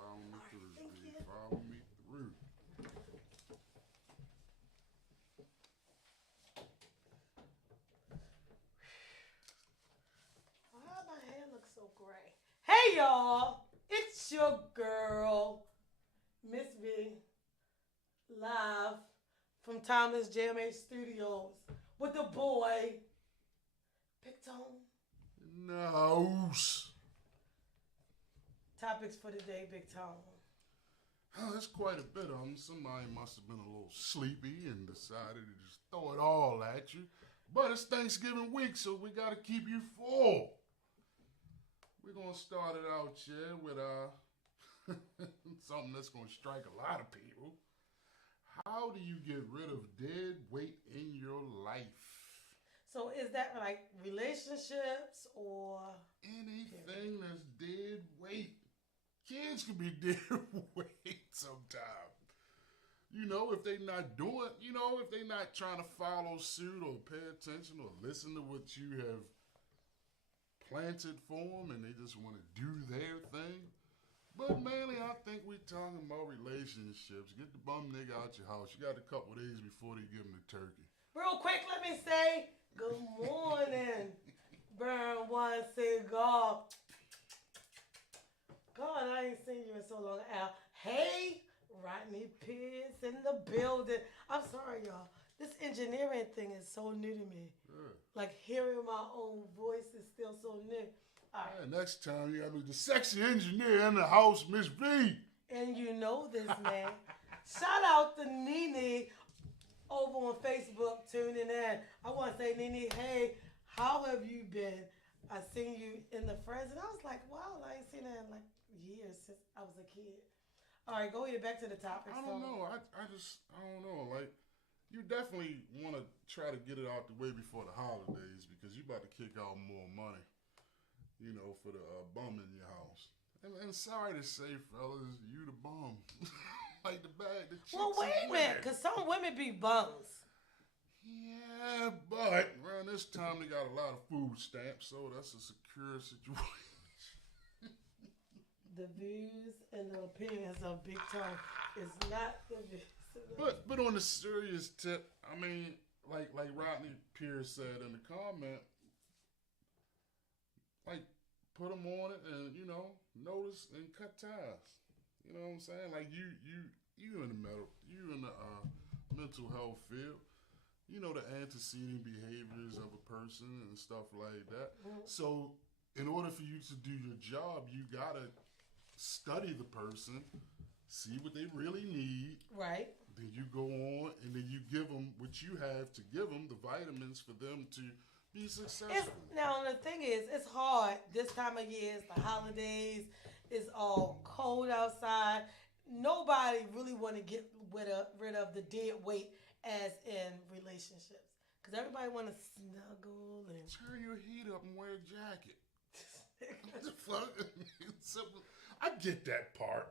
Follow me All through, right, thank B. you. Follow me through. Why my hair looks so gray? Hey y'all, it's your girl, Miss B, live from Timeless JMH Studios with the boy, Big Tone. No. Topics for today, Big Tone. Oh, that's quite a bit of them. Somebody must have been a little sleepy and decided to just throw it all at you. But it's Thanksgiving week, so we got to keep you full. We're going to start it out here with something that's going to strike a lot of people. How do you get rid of dead weight in your life? So is that like relationships or Anything that's dead weight. Kids can be dead weight sometimes. You know, if they not doing, if they not trying to follow suit or pay attention or listen to what you have planted for them and they just want to do their thing. But mainly, I think we talking about relationships. Get the bum nigga out your house. You got a couple days before they give him the turkey. real quick? Let me say good morning. Burn one cigar. God, I ain't seen you in so long, Al. Hey, Rodney Pierce in the building. I'm sorry, y'all. This engineering thing is so new to me. Yeah. Like hearing my own voice is still so new. All right. Yeah, next time you got me the sexy engineer in the house, Miss B. And you know this, man. Shout out to Nene over on Facebook tuning in. I want to say, Nene, hey, how have you been? I seen you in the Friends, and I was like, wow, I ain't seen that in like years since I was a kid. All right, go ahead, back to the topic. I don't know. I don't know. Like, you definitely want to try to get it out the way before the holidays because you about to kick out more money, for the bum in your house. And sorry to say, fellas, you the bum. Like the bag, the chicks. Well, wait a minute, because some women be bums. Yeah, but around this time they got a lot of food stamps, so that's a secure situation. The views and the opinions of Big Tone is not the views. But on the serious tip, I mean, like Rodney Pierce said in the comment, like put them on it and notice and cut ties. You know what I'm saying? Like you in the mental health field. You know the antecedent behaviors of a person and stuff like that. Mm-hmm. So in order for you to do your job, you gotta study the person, see what they really need. Right. Then you go on and then you give them what you have to give them, the vitamins for them to be successful. Now the thing is, it's hard this time of year. It's the holidays. It's all cold outside. Nobody really want to get rid of the dead weight as in relationships, because everybody want to snuggle and turn your heat up and wear a jacket. What the fuck? Simple. I get that part.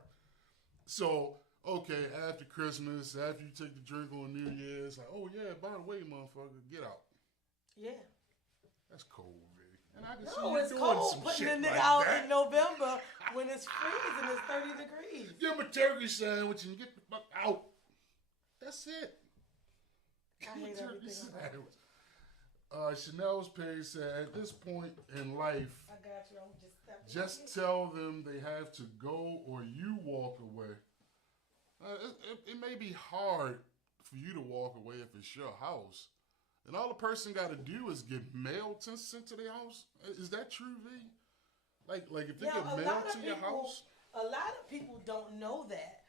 So, okay, after Christmas, after you take the drink on New Year's, like, oh yeah, by the way, motherfucker, get out. Yeah. That's cold, baby. And I can No, see you it's doing cold some putting shit the nigga like out that. in November when it's freezing. It's 30 degrees. Give him a turkey sandwich and get the fuck out. That's it. I hate everything about it. Chanel's page said, at this point in life, I got you. I'm just just tell them they have to go or you walk away. It may be hard for you to walk away if it's your house. And all the person got to do is get mail sent to their house. Is that true, V? Like if they get mail to your house? A lot of people don't know that.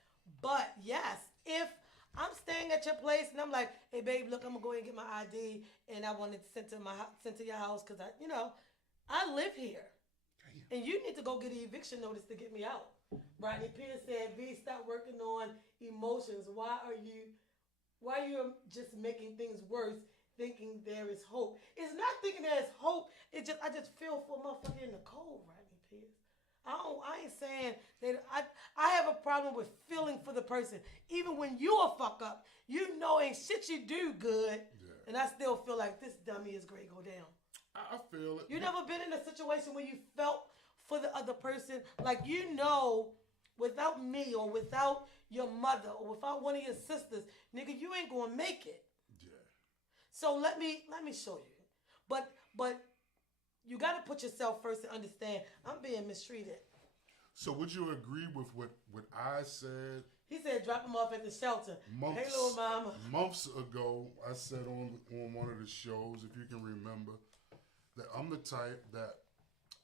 But yes, if I'm staying at your place and I'm like, hey babe, look, I'm gonna go ahead and get my ID and I want it sent to your house because I live here. Damn. And you need to go get an eviction notice to get me out. Rodney Pierce said, V, stop working on emotions. Why are you just making things worse, thinking there is hope? It's not thinking there's hope. I just feel for a motherfucker in the cold, Rodney Pierce. I ain't saying that I have a problem with feeling for the person. Even when you a fuck up, ain't shit you do good. Yeah. And I still feel like this dummy is great go down. I feel it. You never been in a situation where you felt for the other person, like without me or without your mother or without one of your sisters, nigga, you ain't gonna make it. Yeah. So let me show you. But you gotta put yourself first and understand I'm being mistreated. So would you agree with what I said? He said drop him off at the shelter. Hey little mama. Months ago, I said on one of the shows, if you can remember, that I'm the type that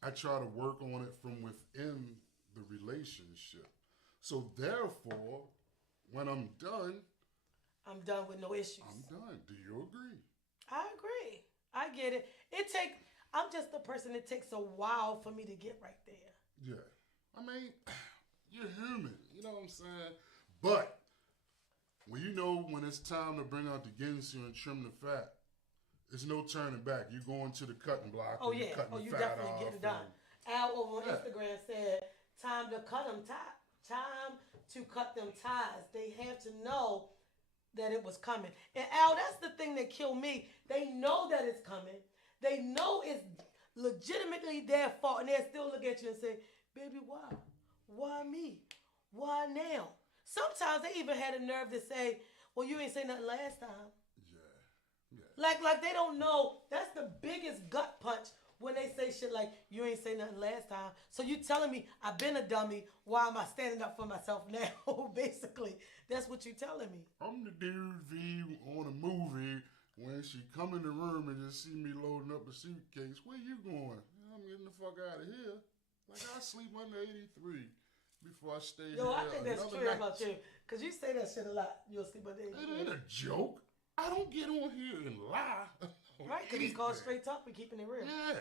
I try to work on it from within the relationship. So therefore, when I'm done with no issues. I'm done. Do you agree? I agree. I get it. I'm just the person that takes a while for me to get right there. Yeah. I mean, you're human. You know what I'm saying? But when you know when it's time to bring out the Ginsu and trim the fat, there's no turning back. You going to the cutting block. Oh and yeah. Cutting Oh, the you fat definitely off get it done. Al over on Yeah. Instagram said, "Time to cut them time to cut them ties. They have to know that it was coming." And Al, that's the thing that killed me. They know that it's coming. They know it's legitimately their fault, and they still look at you and say, "Baby, why? Why me? Why now?" Sometimes they even had a nerve to say, "Well, you ain't say nothing last time." Yeah. Like they don't know. That's the biggest gut punch when they say shit like, "You ain't say nothing last time." So you telling me I've been a dummy. Why am I standing up for myself now? Basically, that's what you telling me. I'm the dude V on a movie when she come in the room and just see me loading up a suitcase. Where you going? I'm getting the fuck out of here. Like I sleep under 83 before I stay here. Yo, I think that's another true night. about you. Because you say that shit a lot. You'll sleep under It ain't a joke. I don't get on here and lie. on Right, because it's called anything. straight talk. We keeping it real. Yeah.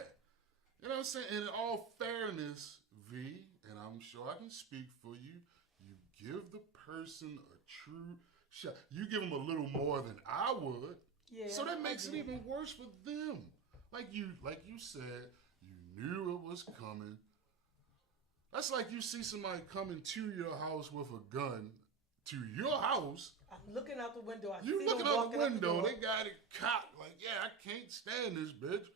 You know what I'm saying? And in all fairness, V, and I'm sure I can speak for you, you give the person a true shot. You give them a little more than I would. Yeah. So that I makes it get even worse for them. Like you said, you knew it was coming. That's like you see somebody coming to your house with a gun to your house. I'm looking out the window. I You see looking them out the walking window, door. they got it cocked. Like, yeah, I can't stand this bitch.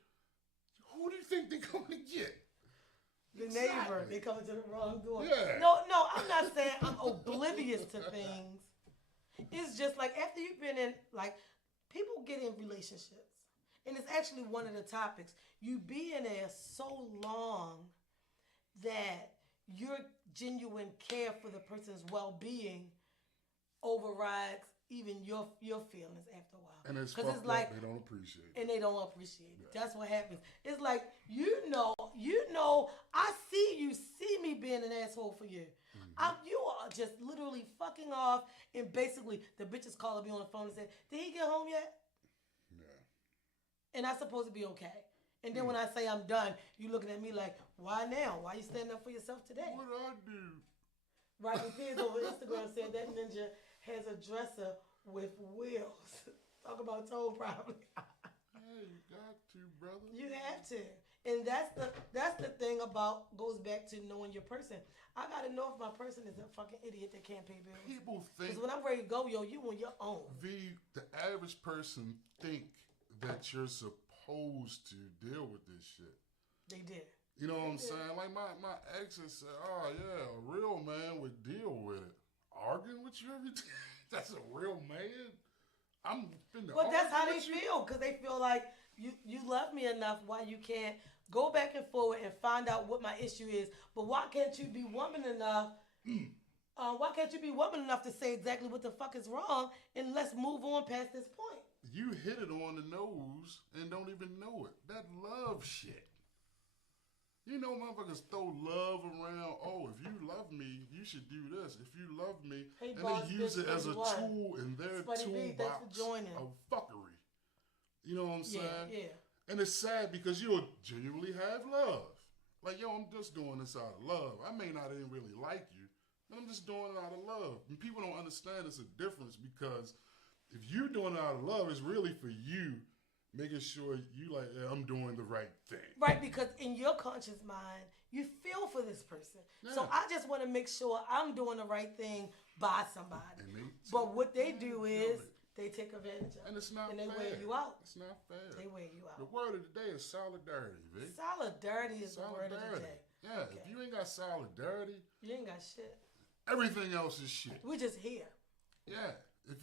Who do you think they're going to get? The Exactly. neighbor, they coming to the wrong door. Yeah. No, I'm not saying I'm oblivious to things. It's just like after you've been in, like, people get in relationships, and it's actually one of the topics. You be in there so long that your genuine care for the person's well-being overrides even your feelings after a while. And it's 'cause fucked it's like, up. They don't appreciate it. and they don't appreciate it. That's what happens. It's like, you know, I see me being an asshole for you. You are just literally fucking off, and basically the bitches calling me on the phone and say, "Did he get home yet?" Yeah. And I'm supposed to be okay. And then when I say I'm done, you looking at me like, "Why now? Why you standing up for yourself today?" What I do? Right, and Piers over Instagram said that ninja has a dresser with wheels. Talk about toe probably. Hey, you got to, brother. You have to. And that's the thing about, goes back to knowing your person. I gotta know if my person is a fucking idiot that can't pay bills. People think, Because when I'm ready to go, yo, you on your own. V, the average person think that you're supposed to deal with this shit. They did. You know what I'm saying? Like my exes said, "Oh yeah, a real man would deal with it." Arguing with you every day? That's a real man? I'm finna But that's how argue they with you? feel, because they feel like you love me enough. Why you can't go back and forward and find out what my issue is? But why can't you be woman enough? Why can't you be woman enough to say exactly what the fuck is wrong, and let's move on past this point? You hit it on the nose and don't even know it. That love shit. You know, motherfuckers throw love around. Oh, if you love me, you should do this. If you love me, Hey, and boss, they use it bitch, as a 21. tool in their Spuddy B, thanks for toolbox joining. of fuckery. You know what I'm saying? Yeah. And it's sad because you'll genuinely have love. Like, yo, I'm just doing this out of love. I may not even really like you, but I'm just doing it out of love. And people don't understand it's a difference, because if you're doing it out of love, it's really for you, making sure you like, yeah, I'm doing the right thing. Right, because in your conscious mind, you feel for this person. So Yeah. I just want to make sure I'm doing the right thing by somebody. And But what they do feel is it. they take advantage of And it. it's not And they fair. wear you out. It's not fair. They wear you The out. word of the day is solidarity, Vic. Solidarity is the word of the Solidarity. day. Yeah, Okay. if you ain't got solidarity, You ain't got shit. Everything else is shit. We just here. Yeah.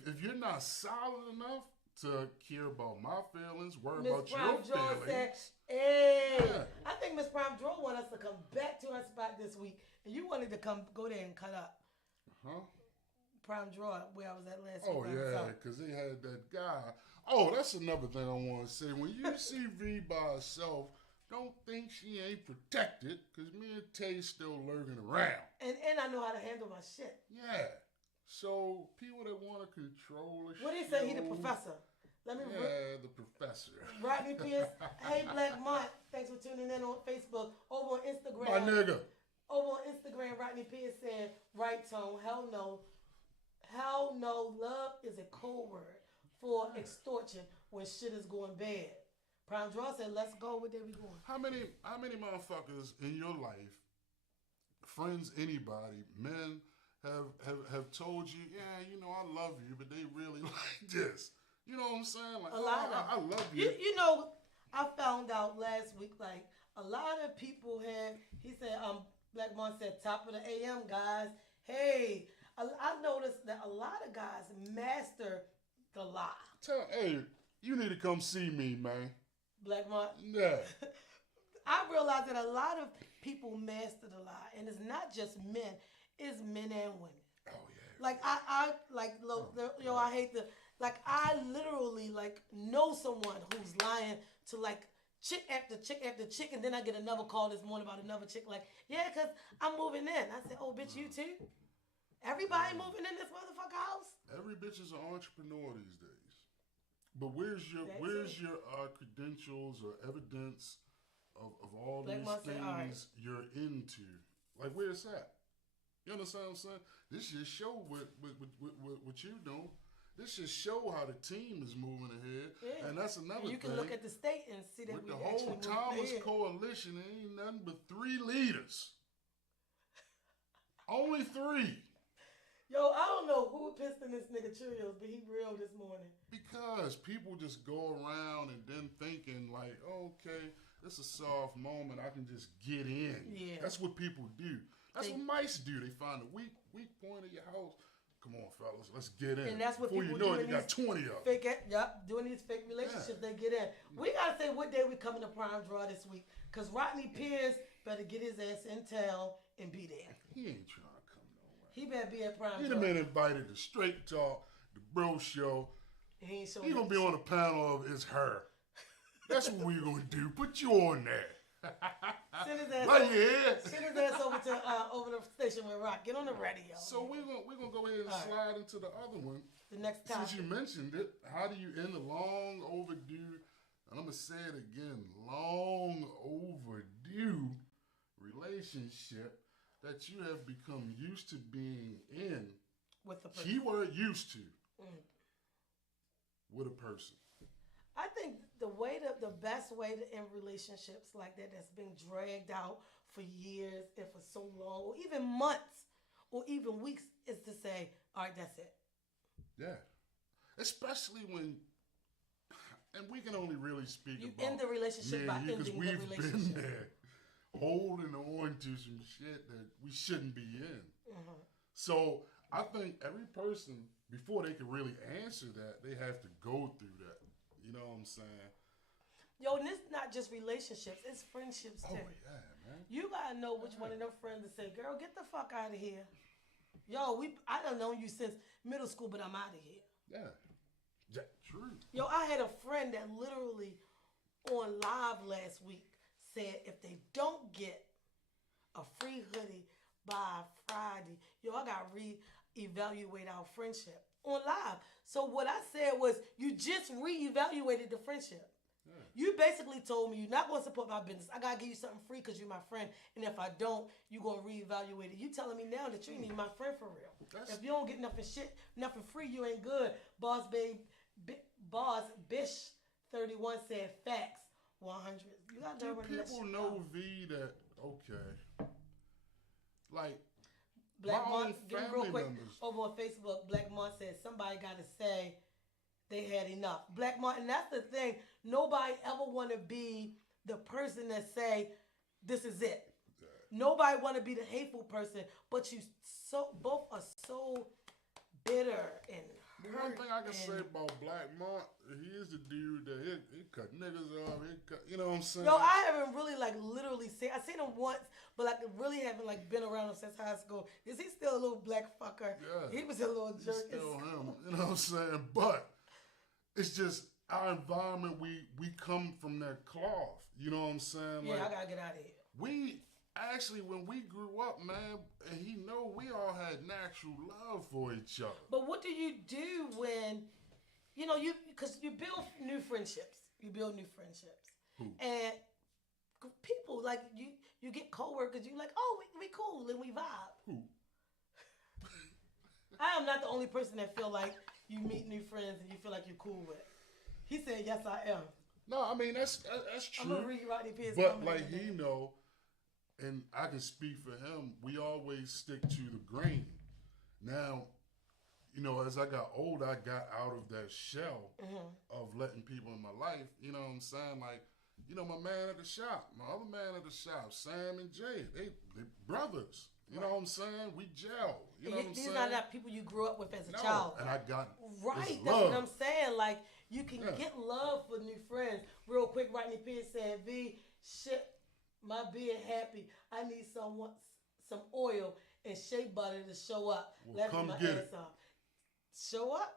If you're not solid enough to care about my feelings, worry Miss about Prime your Draw feelings. said, hey, Yeah. I think Miss Prime Draw want us to come back to her spot this week. And you wanted to go there and cut up. Huh? Prime Draw, where I was at last Oh, week. yeah, because they had that guy. Oh, that's another thing I want to say. When you see V by herself, don't think she ain't protected, because me and Tay still lurking around. And I know how to handle my shit. Yeah. So, people that want to control a What did he say? He the professor. Let me Yeah, the professor. Rodney Pierce. Hey, Black Mont. Thanks for tuning in on Facebook. Over on Instagram. My nigga. Over on Instagram, Rodney Pierce said, right tone, hell no. Hell no, love is a code word for extortion when shit is going bad. Prime Draw said, let's go. Where they we going? How many motherfuckers in your life, friends, anybody, men, have told you, yeah, you know, I love you, but they really like this. You know what I'm saying? Like, A lot of I love you. You know, I found out last week, like, a lot of people had, he said, Black Mon said, top of the AM, guys. Hey, I noticed that a lot of guys master the lie. Hey, you need to come see me, man. Black Mon. Yeah. I realized that a lot of people master the lie, and it's not just men; it's men and women. Oh yeah. Like I hate the I literally know someone who's lying to chick after chick after chick, and then I get another call this morning about another chick yeah, cause I'm moving in. I said, oh bitch, you too? Everybody moving in this motherfucker house? Every bitch is an entrepreneur these days. But where's your credentials or evidence of all Black these Mon said, things all right. you're into? Like, where's that? You understand what I'm saying? This just show what you doing. This just show how the team is moving ahead. Yeah. And that's another thing. You can look at the state and see that with we the actually whole moving Thomas ahead. Coalition, there ain't nothing but 3 leaders. Only 3. Yo, I don't know who pissed in this nigga Cheerios, but he real this morning. Because people just go around and then thinking like, okay, it's a soft moment, I can just get in. Yeah. That's what people do. That's what mice do. They find a weak point of your house. Come on, fellas, let's get in. And that's what Before people you know do. it, you got 20 of them. Doing these fake relationships, they get in. We gotta say what day we coming to Prime Draw this week, cause Rodney Pierce better get his ass in town and be there. He ain't trying to come nowhere. He better be at Prime He Draw. done been invited to Straight Talk, the Bro Show. He ain't He gonna be on a panel of It's Her. That's what we gonna do. Put you on there. Send his ass, Right over, here. send his ass over to over the station with Rock. Get on the radio. So we're gonna go ahead and slide into the other one. The next time. Since you mentioned it, how do you end a long overdue, and I'm gonna say it again, long overdue relationship that you have become used to being in? With the person. Keyword used to. With a person. I think the best way to end relationships like that that's been dragged out for years and for so long, or even months, or even weeks, is to say, all right, that's it. Yeah. Especially when, and we can only really speak You about end the relationship by ending the we've relationship. been there, holding on to some shit that we shouldn't be in. Mm-hmm. So I think every person, before they can really answer that, they have to go through that. You know what I'm saying? Yo, and it's not just relationships, it's friendships too. Oh yeah, man. You gotta know which one of them friends to say, girl, get the fuck out of here. Yo, I done known you since middle school, but I'm out of here. Yeah, true. Yo, I had a friend that literally on live last week said if they don't get a free hoodie by Friday, yo, I gotta reevaluate our friendship on live. So what I said was, you just reevaluated the friendship. Yeah. You basically told me you're not going to support my business. I got to give you something free because you're my friend. And if I don't, you're going to reevaluate it. You telling me now that you ain't even my friend for real. If you don't get nothing free, you ain't good. Boss Bish 31 said facts. 100. You got to Do people know V that, okay, like, Black Mon, give me real quick, members. over on Facebook, Black Mon said somebody got to say they had enough. Black Mon, and that's the thing, nobody ever want to be the person that say, this is it. Nobody want to be the hateful person, but you both are so bitter and But hurt. one thing I can and, say about Black Mont, he is the dude that he cut niggas off. You know what I'm saying? Yo, I haven't really literally seen. I seen him once, but really haven't been around him since high school. Is he still a little black fucker? Yeah. He was a little He's jerk. still him. You know what I'm saying? But it's just our environment. We come from that cloth. You know what I'm saying? Yeah, I gotta get out of here. We actually, when we grew up, man, and he know we all had natural love for each other. But what do you do when, because you build new friendships. You build new friendships. Who? And people, you get coworkers, you oh, we cool and we vibe. Who? I am not the only person that feel like you meet new friends and you feel like you're cool with. He said, yes, I am. No, I mean, that's true. I'm going to read Rodney Pierce. But he know, and I can speak for him, we always stick to the grain. Now, as I got older, I got out of that shell of letting people in my life, you know what I'm saying? My man at the shop, my other man at the shop, Sam and Jay, they brothers. You know what I'm saying? We gel. You know what I'm saying? These are not people you grew up with as a child. And I got right. That's what I'm saying. You can get love for new friends. Real quick, Rodney Pierce said, V, shit, my beard happy. I need some oil and shea butter to show up. Well, come get it. Off. Show up,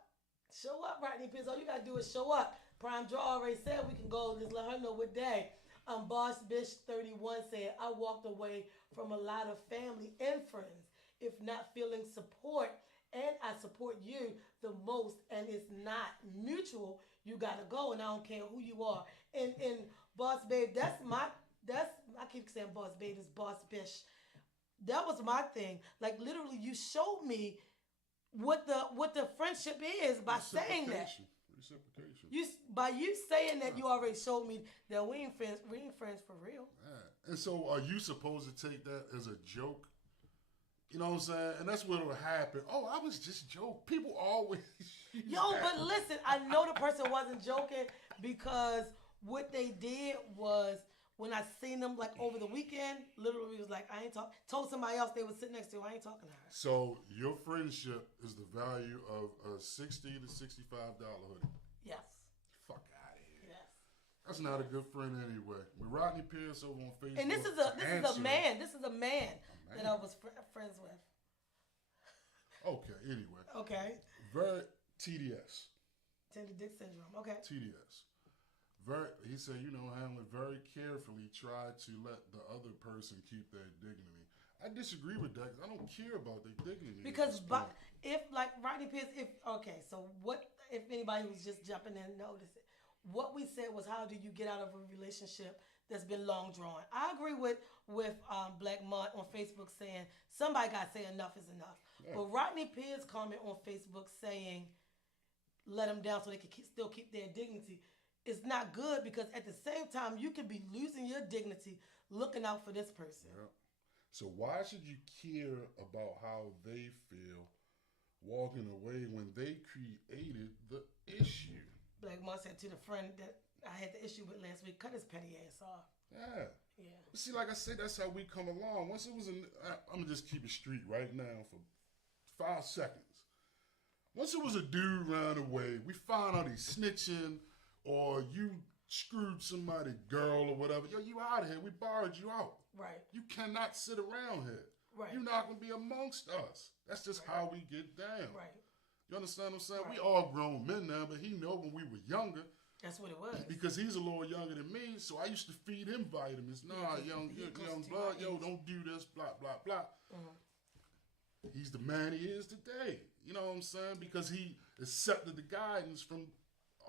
Rodney Pierce. All you gotta do is show up. Prime Draw already said we can go. Just let her know what day. Boss Bitch 31 said, I walked away from a lot of family and friends, if not feeling support, and I support you the most, and it's not mutual. You gotta go, and I don't care who you are. And Boss Babe, I keep saying Boss Babe, it's Boss Bitch. That was my thing. Literally, you showed me what the friendship is by saying that. Reciprocation. By you saying that, you already showed me that we ain't friends for real. Yeah. And so, are you supposed to take that as a joke? You know what I'm saying? And that's what'll happen. Oh, I was just joking. People always. But listen, I know the person wasn't joking because what they did was when I seen them over the weekend, literally was I ain't talking. Told somebody else they was sitting next to, I ain't talking to her. So your friendship is the value of a $60 to $65 hoodie. Yes. Fuck out of here. Yes. That's not a good friend anyway. With Rodney Pierce over on Facebook. And this is a man. This is a man that I was friends with. Okay. Anyway. Okay. Very TDS. Tender dick syndrome. Okay. TDS. He said, handle it very carefully. Try to let the other person keep their dignity. I disagree with that because I don't care about their dignity. Because if Rodney Pierce, so what if anybody who's just jumping in notice it? What we said was, how do you get out of a relationship that's been long drawn? I agree with Black Mont on Facebook saying somebody got to say enough is enough. Yeah. But Rodney Pierce comment on Facebook saying let them down so they can still keep their dignity. It's not good because at the same time you could be losing your dignity looking out for this person. Yeah. So why should you care about how they feel walking away when they created the issue? Black Mont said to the friend that I had the issue with last week, cut his petty ass off. Yeah. Yeah. See, like I said, that's how we come along. Once it was I'm gonna just keep it street right now for 5 seconds. Once it was a dude ran away, we found out he's snitching, or you screwed somebody, girl or whatever. Yo, you out of here. We borrowed you out. Right. You cannot sit around here. Right. You're not going to be amongst us. That's just how we get down. Right. You understand what I'm saying? Right. We all grown men now, but he know when we were younger. That's what it was. Because he's a little younger than me, so I used to feed him vitamins. Nah, young blood, yo, don't do this, blah, blah, blah. Mm-hmm. He's the man he is today. You know what I'm saying? Because he accepted the guidance from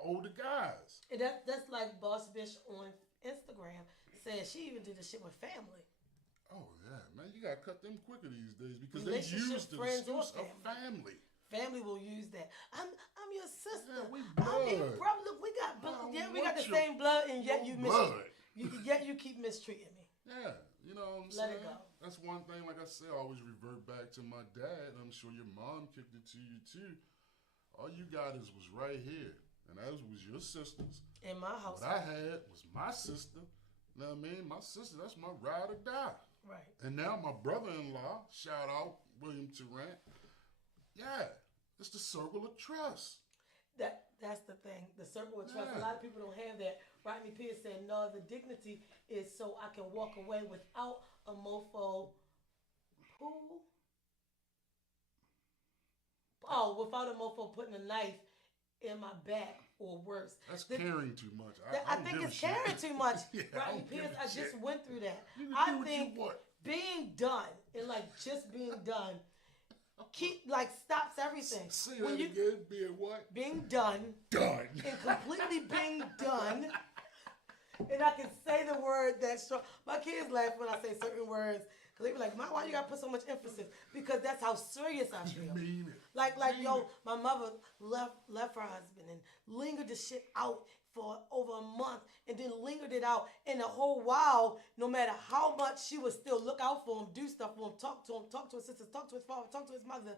older guys. And that's like Boss Bitch on Instagram said she even did the shit with family. Oh yeah, man, you gotta cut them quicker these days because they use the excuse of family. Family will use that. I'm your sister. Yeah, we blood. I'm your brother. Look, we got blood. Yeah, we got the same blood, and yet you keep mistreating me. Yeah, you know what I'm saying? Let it go. That's one thing. Like I said, I always revert back to my dad. I'm sure your mom kicked it to you too. All you got was right here. And that was your sisters. In my house. What I had was my sister. You know what I mean? My sister, that's my ride or die. Right. And now my brother-in-law, shout out William Tarrant, yeah, it's the circle of trust. That's the thing. The circle of trust. Yeah. A lot of people don't have that. Rodney Pierce said, "No, the dignity is so I can walk away without a mofo." Who? Oh, without a mofo putting a knife in my back or worse. That's The- caring too much. I don't think give a it's shit. caring too much. Yeah, I Rodney don't give Pierce, a I shit. just went through that. You can I do what think you want. being done and like just being done stops everything. Say When that you again, being what? being done Done. and completely being done. And I can say the word that's strong. My kids laugh when I say certain words because they be like, "Mom, why you gotta put so much emphasis?" Because that's how serious I You feel. mean it. Like Mean yo, it. my mother left her husband and lingered the shit out for over a month, and then lingered it out. And the whole while, no matter how much she would still look out for him, do stuff for him, talk to his sisters, talk to his father, talk to his mother,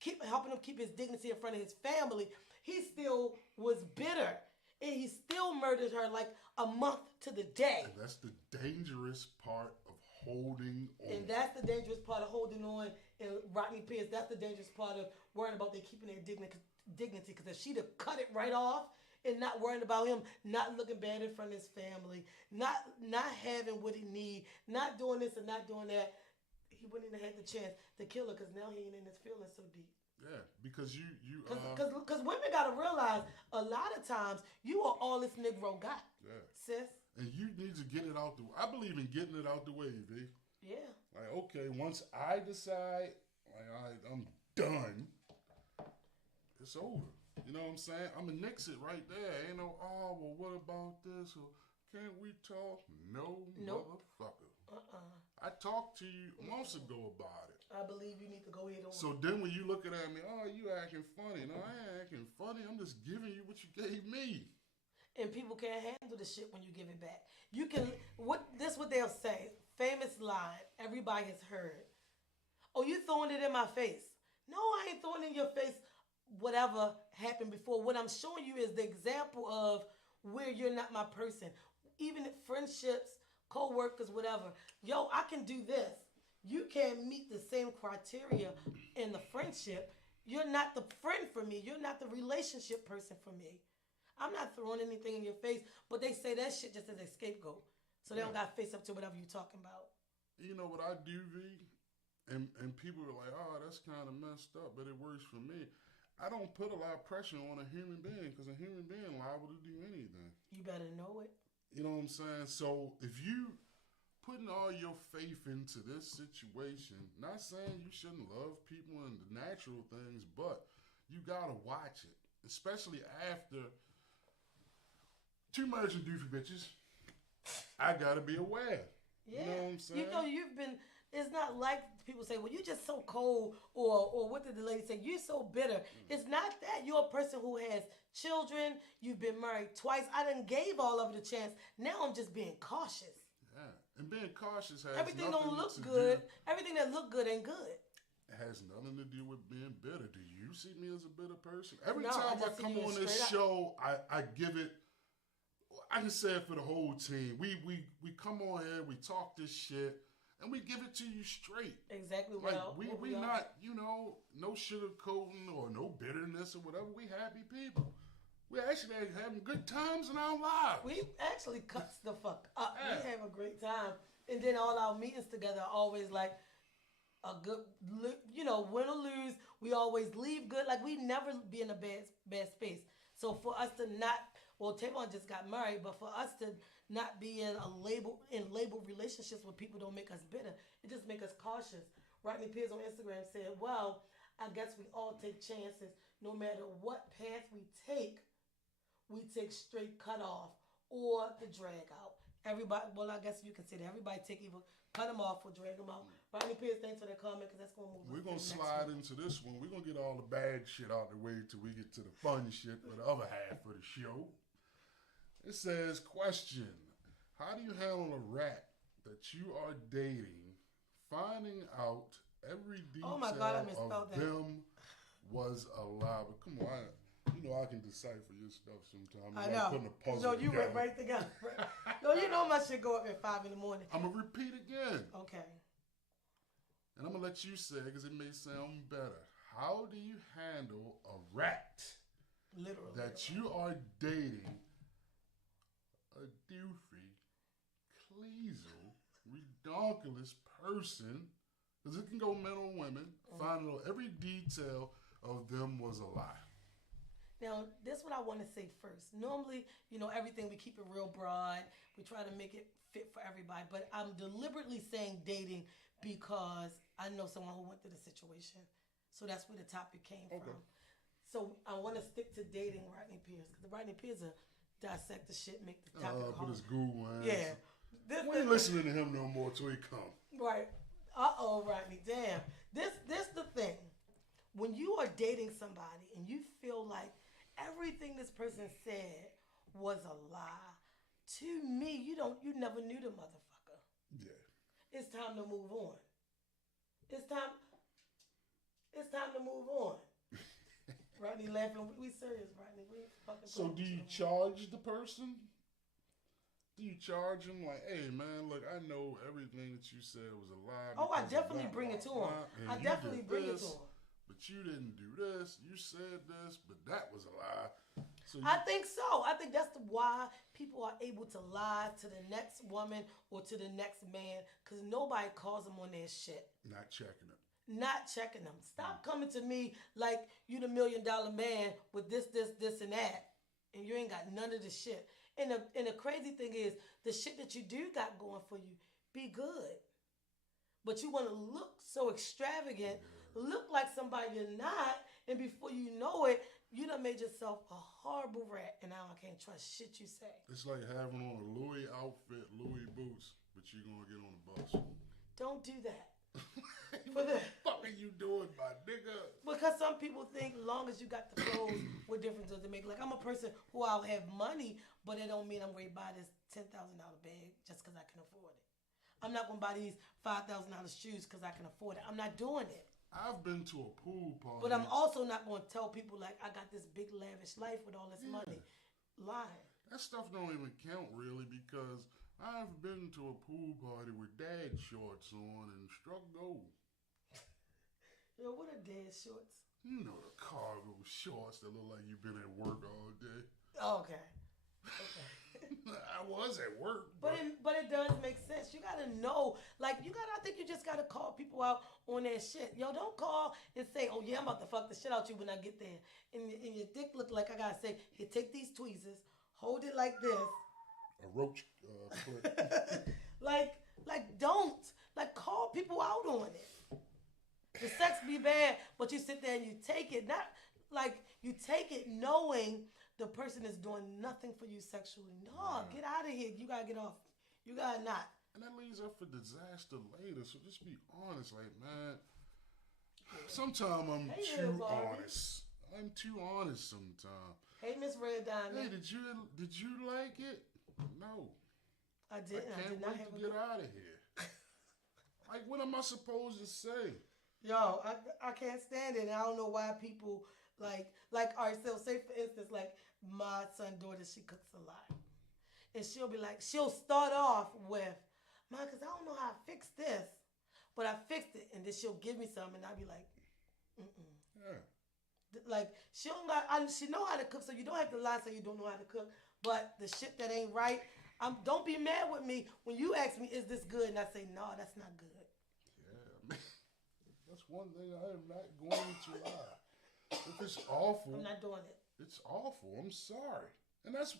keep helping him keep his dignity in front of his family. He still was bitter, and he still murdered her like a month to the day. And that's the dangerous part of holding on. And that's the dangerous part of holding on. And Rodney Pierce, that's the dangerous part of worrying about they keeping their dignity. Because if she'd have cut it right off and not worrying about him, not looking bad in front of his family, not having what he need, not doing this and not doing that, he wouldn't even have the chance to kill her. Because now he ain't in his feelings so deep. Yeah, because you Because women gotta realize a lot of times you are all this Negro got, yeah, sis. and you need to get it out the. I believe in getting it out the way, V. Yeah. Like, okay, once I decide, I'm done, it's over. You know what I'm saying? I'm gonna nix it right there. Ain't no, oh, well, what about this? Or can't we talk? No, Nope. motherfucker. I talked to you months ago about it. I believe you need to go ahead on. So then when you looking at me, oh, you acting funny. No, I ain't acting funny. I'm just giving you what you gave me. And people can't handle the shit when you give it back. You can what they'll say. Famous line everybody has heard. Oh, you throwing it in my face. No, I ain't throwing it in your face whatever happened before. What I'm showing you is the example of where you're not my person. Even in friendships, co-workers, whatever. Yo, I can do this. You can't meet the same criteria in the friendship. You're not the friend for me. You're not the relationship person for me. I'm not throwing anything in your face, but they say that shit just as a scapegoat. So they don't got to face up to whatever you're talking about. You know what I do, V? And people are like, oh, that's kind of messed up, but it works for me. I don't put a lot of pressure on a human being because a human being liable to do anything. You better know it. You know what I'm saying? So if you putting all your faith into this situation, not saying you shouldn't love people and the natural things, but you gotta watch it, especially after two marriage and doofy bitches. I gotta be aware. Yeah. You know what I'm saying? You know, you've been. It's not like people say, "Well, you're just so cold," or what did the lady say? You're so bitter. It's not that. You're a person who has children. You've been married twice. I done gave all of it a chance. Now I'm just being cautious. Yeah, and being cautious has Everything nothing don't look to good. do. Everything that look good ain't good. It has nothing to do with being bitter. Do you see me as a bitter person? Every No, time I I just see come you on as this straight up. show, I give it. I can say it for the whole team. We come on here, we talk this shit, and we give it to you straight. Exactly. Like Well, we not, no sugarcoating or no bitterness or whatever. We happy people. We actually having good times in our lives. We actually cuts the fuck up. Yeah. We have a great time, and then all our meetings together are always like a good, win or lose. We always leave good. Like we never be in a bad space. So for us to not, well, Tavon just got married, but for us to not be in label relationships with people don't make us bitter. It just make us cautious. Rodney Pierce on Instagram said, "Well, I guess we all take chances. No matter what path we take straight cut off or the drag out. Everybody, well, I guess you can say that. Everybody take either cut them off or drag them out." Rodney Pierce, thanks for that comment because that's going to move. We're going to slide into this one. We're going to get all the bad shit out the way till we get to the fun shit for the other half of the show. It says, question, how do you handle a rat that you are dating, finding out every detail Oh my God, I misspelled of that. them was a lie? But come on, know I can decipher your stuff sometimes. I Like know. putting a puzzle So you went together. right together. No, you know my shit go up at 5 in the morning. I'm gonna repeat again, Okay. and I'm gonna let you say it because it may sound better. How do you handle a rat Literally. that you are dating, a doofy, cleasel, redonkulous person? Because it can go men or women. Finding out every detail of them was a lie. Now, this is what I want to say first. Normally, everything we keep it real broad. We try to make it fit for everybody. But I'm deliberately saying dating because I know someone who went through the situation. So that's where the topic came from. So I want to stick to dating Rodney Pierce because Rodney Pierce will dissect the shit, make the topic Put hard. his Google hands. Yeah. We ain't listening to him no more till he come. Right. Rodney. Damn. This the thing. When you are dating somebody and you feel like everything this person said was a lie, to me, you never knew the motherfucker. Yeah. It's time to move on. It's time to move on. Rodney laughing. We serious, Rodney. We ain't fucking. So do you charge the person? Do you charge him like, hey man, look, I know everything that you said was a lie. Oh, I because of definitely blah, bring blah, it to blah, him. and I you definitely did bring it this, to him. But you didn't do this. You said this, but that was a lie. So I think so. I think that's why people are able to lie to the next woman or to the next man because nobody calls them on their shit. not checking it. Not checking them. Stop coming to me like you the $1 million man with this, and that, and you ain't got none of the shit. And the crazy thing is, the shit that you do got going for you, be good. But you want to look so extravagant, look like somebody you're not, and before you know it, you done made yourself a horrible rat, and now I can't trust shit you say. It's like having on a Louis outfit, Louis boots, but you're gonna get on the bus. Don't do that. What the fuck are you doing, my nigga? Because some people think long as you got the clothes, what difference does it make? Like, I'm a person who I'll have money, but it don't mean I'm going to buy this $10,000 bag just because I can afford it. I'm not going to buy these $5,000 shoes because I can afford it. I'm not doing it. I've been to a pool party. But I'm also not going to tell people, like, I got this big lavish life with all this money. Lying. That stuff don't even count, really, because I've been to a pool party with dad shorts on and struck gold. Yo, what are dad shorts? You know, the cargo shorts that look like you've been at work all day. Oh, okay. I was at work. But it does make sense. You gotta know, I think you just gotta call people out on their shit. Yo, don't call and say, oh yeah, I'm about to fuck the shit out you when I get there. And your dick look like, I gotta say, here, take these tweezers, hold it like this. A roach clip. Don't. Call people out on it. The sex be bad, but you sit there and you take it. Not, you take it knowing the person is doing nothing for you sexually. No, get out of here. You gotta get off. You gotta not. And that leads up for disaster later. So just be honest, man. Sometimes I'm too honest. I'm too honest sometimes. Hey, Miss Red Diamond. Hey, did you like it? No. I didn't. I can't wait to get out of here. What am I supposed to say? Yo, I can't stand it. And I don't know why people all right, so say for instance, my son daughter, she cooks a lot. And she'll start off with, Mom, because I don't know how to fix this. But I fixed it. And then she'll give me some and I'll be like, Yeah. She know how to cook, so you don't have to lie so you don't know how to cook. But the shit that ain't right, don't be mad with me when you ask me, is this good? And I say, no, that's not good. Yeah, man. That's one thing I am not going to lie. If it's awful, I'm not doing it. It's awful. I'm sorry. And that's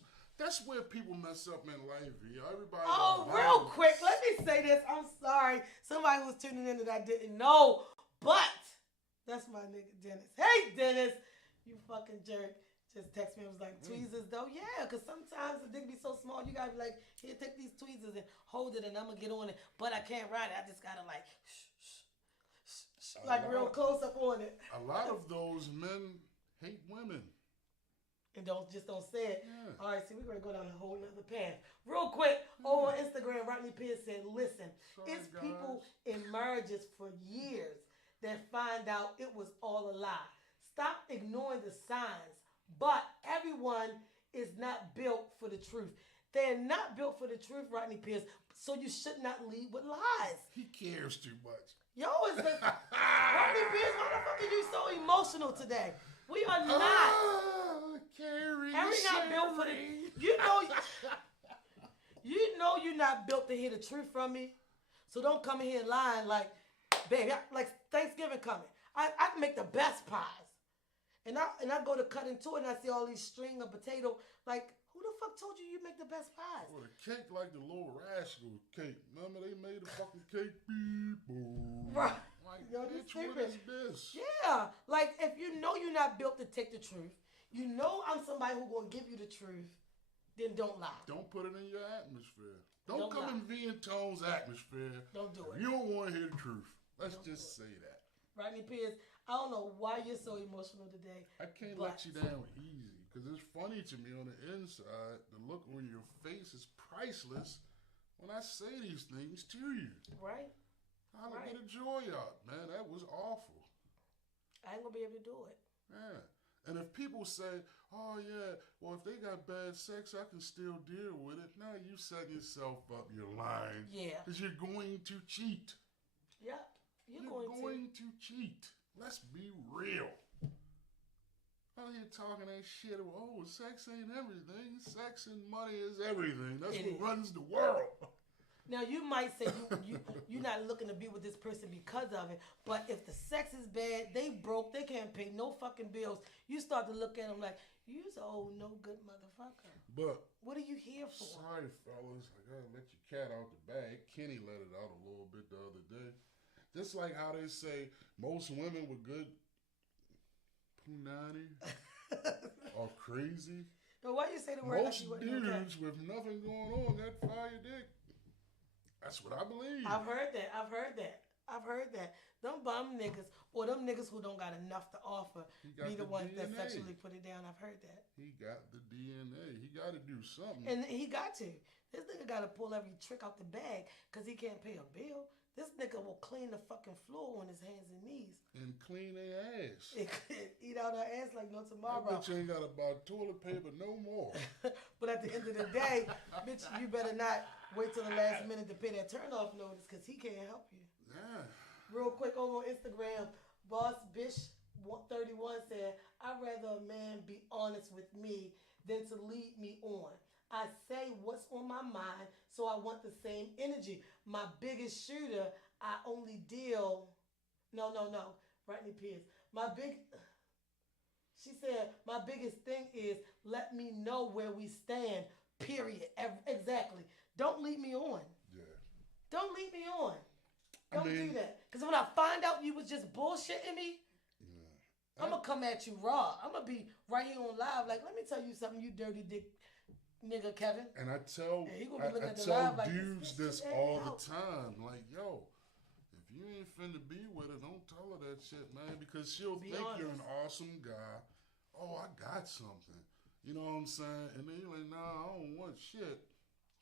where people mess up in life, Everybody. Real quick, let me say this. I'm sorry. Somebody was tuning in that I didn't know, but that's my nigga Dennis. Hey, Dennis, you fucking jerk. Just text me and was like, tweezers though? Yeah, because sometimes the dick be so small, you gotta be like, here, take these tweezers and hold it and I'm gonna get on it. But I can't ride it. I just gotta real close up on it. A lot of those men hate women. And don't say it. Yeah. All right, see, we're going to go down a whole nother path. Real quick, over on Instagram, Rodney Pierce said, listen, it's people in marriages for years that find out it was all a lie. Stop ignoring the signs. But everyone is not built for the truth. They're not built for the truth, Rodney Pierce. So you should not lead with lies. He cares too much. Yo, is this Rodney Pierce? Why the fuck are you so emotional today? We are not. Carrie, And we not built for the. You know you're not built to hear the truth from me. So don't come in here lying like, baby, like Thanksgiving coming. I can make the best pies. And I go to cut into it and I see all these string of potato. Like, who the fuck told you make the best pies? Well, a cake like the Little Rascal cake. Remember they made a fucking cake? People. Right. Like, Yo, bitch, what is this? Yeah. Like, if you know you're not built to take the truth, you know I'm somebody who's going to give you the truth, then don't lie. Don't put it in your atmosphere. Don't come lie. in V and Tone's atmosphere. Don't do it. You don't want to hear the truth. Let's Don't just say that. Rodney Pierce, I don't know why you're so emotional today. I can't let you down easy because it's funny to me on the inside. The look on your face is priceless when I say these things to you. Right? I'll get a joy out, man. That was awful. I ain't going to be able to do it. Yeah. And if people say, oh, yeah, well, if they got bad sex, I can still deal with it. Now you set yourself up. You're lying. Yeah. Because you're going to cheat. Yeah. You're going to cheat. Let's be real. Out here talking that shit. Oh, sex ain't everything. Sex and money is everything. That's what runs the world. Now you might say you're not looking to be with this person because of it, but if the sex is bad, they broke, they can't pay no fucking bills. You start to look at them like you's an old no good motherfucker. But what are you here for? Sorry, fellas, I gotta let your cat out the bag. Kenny let it out a little bit the other day. Just like how they say most women with good punani are crazy. So why you say the word? Most dudes with nothing going on got fire dick. That's what I believe. I've heard that. Them bum niggas or them niggas who don't got enough to offer be the ones that sexually put it down. I've heard that. He got the DNA. He got to do something. And he got to. This nigga got to pull every trick out the bag because he can't pay a bill. This nigga will clean the fucking floor on his hands and knees. And clean their ass. Eat out her ass like no tomorrow. That bitch ain't got to buy toilet paper no more. But at the end of the day, bitch, you better not wait till the last minute to pay that turn-off notice because he can't help you. Yeah. Real quick over on Instagram, Boss Bish 31 said, I'd rather a man be honest with me than to lead me on. I say what's on my mind, so I want the same energy. My biggest shooter, I only deal. No. Rodney Pierce. She said, my biggest thing is let me know where we stand. Period. Exactly. Don't lead me on. Yeah. Don't lead me on. Don't do that. Because when I find out you was just bullshitting me, I'm going to come at you raw. I'm going to be right here on live. Like, let me tell you something, you dirty dick nigga, Kevin. And I tell dudes this all the time. Like, yo, if you ain't finna be with her, don't tell her that shit, man. Because she'll think you're an awesome guy. Oh, I got something. You know what I'm saying? And then you're like, nah, I don't want shit.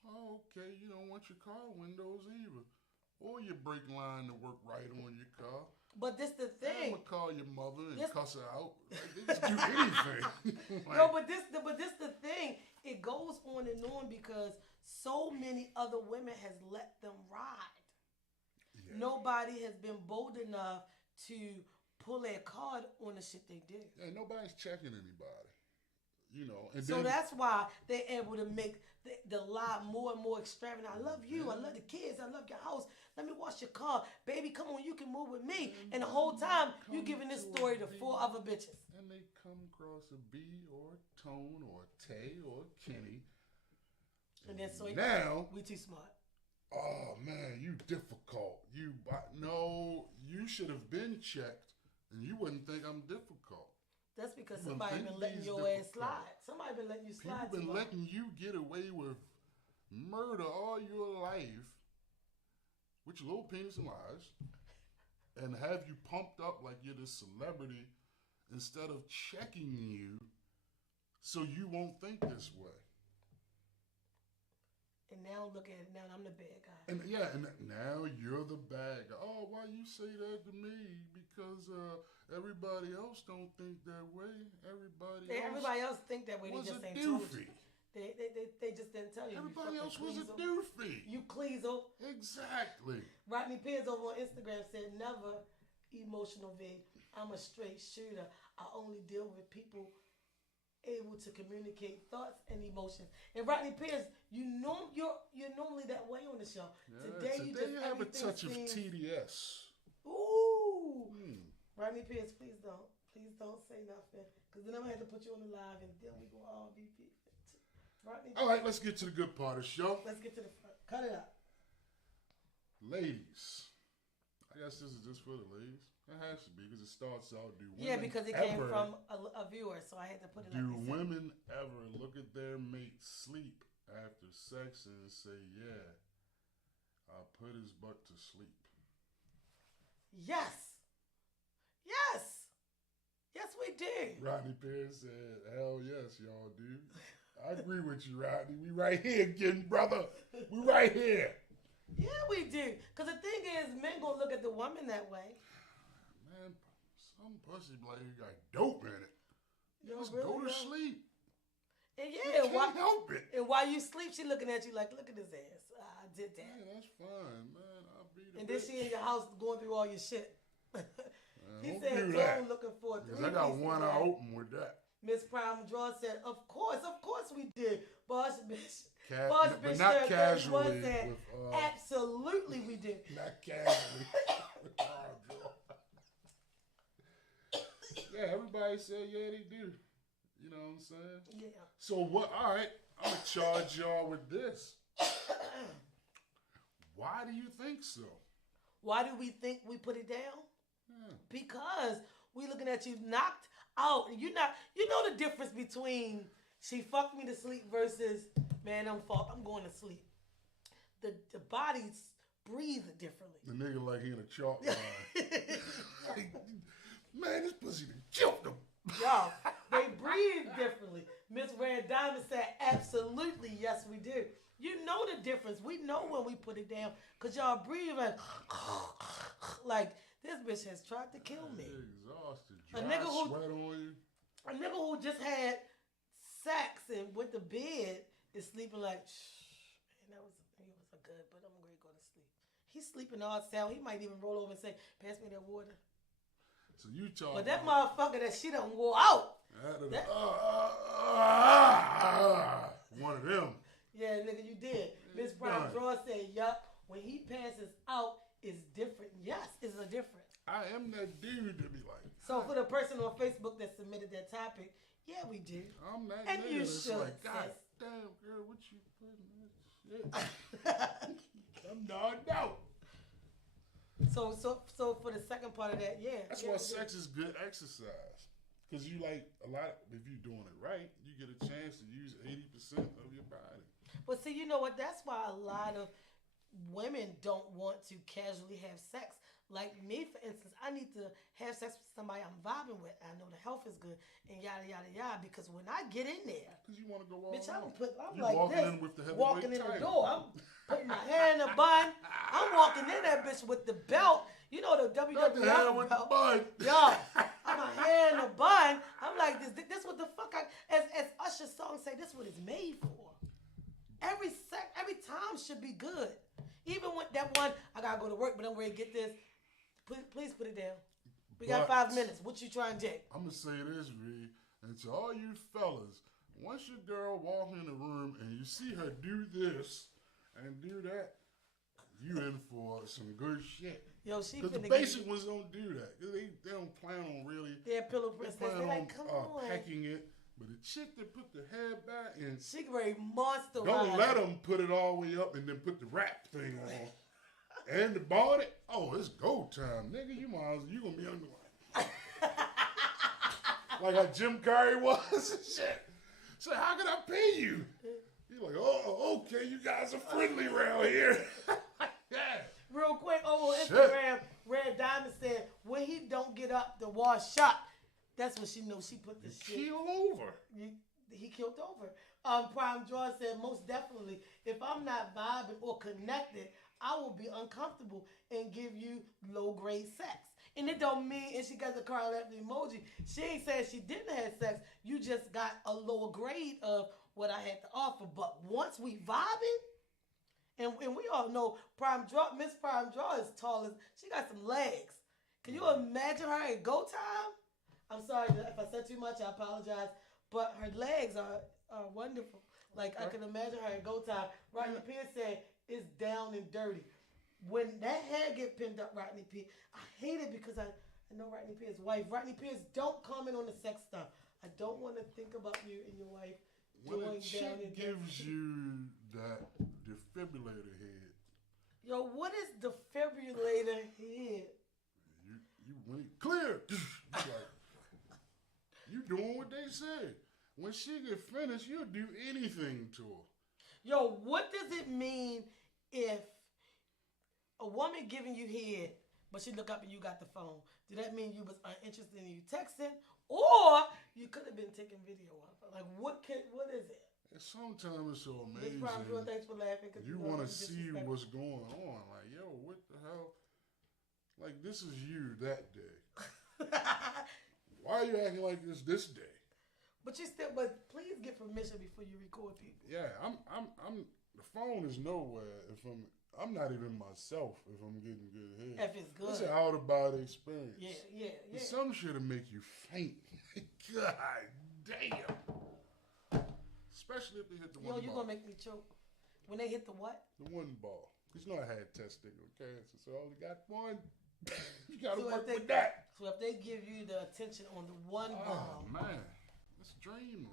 Oh, okay, you don't want your car windows either. Or your brake line to work right on your car. But this the thing. I'm gonna call your mother and cuss her out. Like, they just do anything. Like, no, but this the thing. It goes on and on because so many other women has let them ride. Yeah. Nobody has been bold enough to pull their card on the shit they do. And nobody's checking anybody. You know. And so that's why they're able to make the lie more and more extravagant. I love you. I love the kids. I love your house. Let me wash your car. Baby, come on. You can move with me. And the whole time, you giving this story to 4 other bitches. And they come across a B or a Tone or a Tay or a Kenny. And then so now, we too smart. Oh, man, you difficult. No, you should have been checked. And you wouldn't think I'm difficult. That's because somebody been letting your ass slide. Somebody been letting you slide. People been letting you get away with murder all your life with your little penis and lies and have you pumped up like you're this celebrity instead of checking you so you won't think this way. And now look at it. Now I'm the bad guy. And yeah, and now you're the bad guy. Oh, why you say that to me? Because everybody else don't think that way. Everybody else think that way. They was just a ain't told you. doofy. They just didn't tell you. Everybody You else was a Cleezo. doofy. You Cleezo. Exactly. Rodney Pierce over on Instagram said, never emotional, V. I'm a straight shooter. I only deal with people able to communicate thoughts and emotions. And Rodney Pierce, you're normally that way on the show. Yeah, today you have a touch of TDS. Ooh. Rodney Pierce, please don't say nothing. Because then I'm going to have to put you on the live and then we go all be beefing. Rodney All right, let's get to the good part of the show. Let's get to the front. Cut it up. Ladies. I guess this is just for the ladies. It has to be because it starts out, do women Yeah, because it came from a viewer, so I had to put it do like women ever look at their mate sleep after sex and say, yeah, I put his butt to sleep? Yes. Yes. Yes, we do. Rodney Pierce said, hell yes, y'all do. I agree with you, Rodney. We right here again, brother. We right here. Yeah, we do. Because the thing is, men gonna look at the woman that way. Man, some pussy blade got dope in it. Just go to sleep. And You yeah, can't help it. and while you sleep, she looking at you like, look at his ass. I did that. Yeah, that's fine, man. I'll be the And then she in your house going through all your shit. He don't said, do that. Joan looking for Because I got one eye open with that. Miss Prime Draw said, of course we did. Boss bitch. But not casually. Said, absolutely we did. Not casually. Yeah, everybody said, yeah, they do. You know what I'm saying? Yeah. So what? All right, I'm going to charge y'all with this. Why do you think so? Why do we think we put it down? Yeah. Because we looking at you knocked out. You know the difference between she fucked me to sleep versus, man, I'm going to sleep. The bodies breathe differently. The nigga like he in a chalk line. Like, man, this pussy done killed him. Y'all, they breathe differently. Miss Red Diamond said, absolutely, yes, we do. You know the difference. We know when we put it down because y'all breathe like this bitch has tried to kill me. Exhausted. A Dry nigga who- sweat on you. A nigga who just had sex and went to bed is sleeping like, man, it was a good, but I'm going to go to sleep. He's sleeping all sound. He might even roll over and say, pass me that water. So you talking But that motherfucker that she done wore out. One of them. Yeah, nigga, you did. Miss Brown Draw said, yup, when he passes out, it's different. Yes, it's a difference. I am that dude to be like. So for the person on Facebook that submitted that topic, yeah, we do. I'm that And nigga you that's should, like, God sis. damn, girl, what you putting that shit? I'm dogged out. So for the second part of that, yeah. That's yeah, why sex is good exercise. Because you like a lot, if you're doing it right, you get a chance to use 80% of your body. But see, you know what? That's why a lot of women don't want to casually have sex. Like me, for instance, I need to have sex with somebody I'm vibing with. I know the health is good and yada, yada, yada. Because when I get in there, Because you want to go all bitch, I'm you like walking this, in with the heavyweight walking in the title. door. I'm putting my hair in the bun. I'm walking in that bitch with the belt. You know the Not the hair WWF with the belt. bud. Yo, I'm my hair in the bun. I'm like, this what the fuck as Usher's song say, this what it's made for. Every time should be good. Even with that one, I gotta go to work, but I'm ready to get this. Please put it down. We got 5 minutes. What you trying to do? I'm going to say this, Reed, and to all you fellas, once your girl walk in the room and you see her do this and do that, you in for some good shit. Yo, she Because the finna basic ones don't do that. They don't plan on really. They're pillow They princess. plan They on like, come on. packing it. But the chick that put the hair back and She can ready monster don't let them put it all the way up and then put the wrap thing on. And the bonnet, oh, it's go time, nigga. You gonna be on the line. Like how Jim Carrey was and shit. So how can I pay you? He's like, oh, okay, you guys are friendly around here. Yeah. Real quick, over on Shit. Instagram, Red Diamond said, when he don't get up to wash up, that's when she knows she put the shit. Keel over. He killed over. Prime Draw said, most definitely, if I'm not vibing or connected, I will be uncomfortable and give you low grade sex. And it don't mean, and she got the Carl Anthony emoji. She ain't saying she didn't have sex. You just got a lower grade of what I had to offer. But once we vibing, and we all know Miss Prime Draw is tall as, she got some legs. Can you imagine her at go time? I'm sorry if I said too much, I apologize. But her legs are wonderful. Like, I can imagine her at go time. Rodney Pierce said, it's down and dirty. When that hair get pinned up, Rodney Pierce, I hate it because I know Rodney Pierce's wife. Rodney Pierce, don't comment on the sex stuff. I don't want to think about you and your wife when doing a chick down and dirty. gives you that defibrillator head. Yo, what is defibrillator head? You went clear. Like, you doing what they say. When she get finished, you'll do anything to her. Yo, what does it mean if a woman giving you head, but she look up and you got the phone? Did that mean you was uninterested in you texting, or you could have been taking video of her? Like, what is it? And sometimes it's so amazing. Thanks for laughing. You want to see what's going on. Like, yo, what the hell? Like, this is you that day. Why are you acting like this day? But please get permission before you record people. Yeah, I'm. The phone is nowhere if I'm not even myself if I'm getting good head. If it's good. It's an out of body experience. Yeah. Some shit'll make you faint. God damn. Especially if they hit the one ball. Yo, you gonna make me choke. When they hit the what? The one ball. Because you know I had testicular cancer, so I only got one. You gotta work with that. So if they give you the attention on the one ball. Oh man, it's dreamland.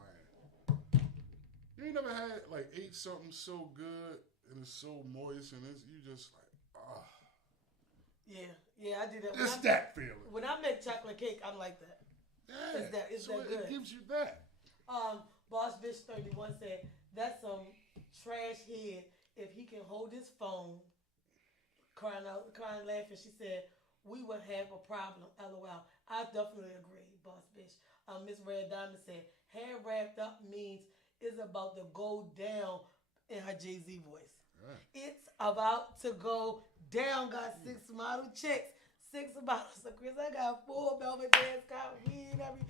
You ain't never had ate something so good and it's so moist and you just like Yeah, I do that. It's that feeling. When I make chocolate cake, I'm like that. Yeah, it's so that good. It gives you that. Boss Bitch 31 said that's some trash head. If he can hold his phone, crying laughing. She said we would have a problem. LOL. I definitely agree, Boss Bitch. Miss Red Diamond said hair wrapped up means it's about to go down in her Jay-Z voice. Right. It's about to go down. Got 6 model chicks, 6 bottles of Chris. I got 4 velvet dance, got weed, everything.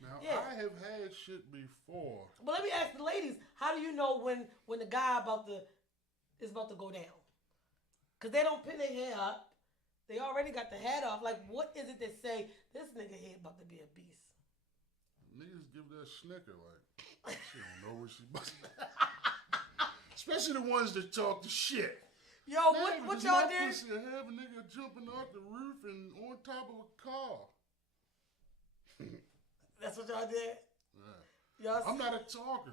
Now, I have had shit before. But let me ask the ladies, how do you know when the guy is about to go down? Because they don't pin their hair up. They already got the hat off. Like, what is it that say, this nigga head about to be a beast? Niggas give that snicker like, she don't know what she about to Especially the ones that talk the shit. Yo, what y'all did? Pussy have a nigga jumping off the roof and on top of a car. That's what y'all did? Yeah. I'm not a talker.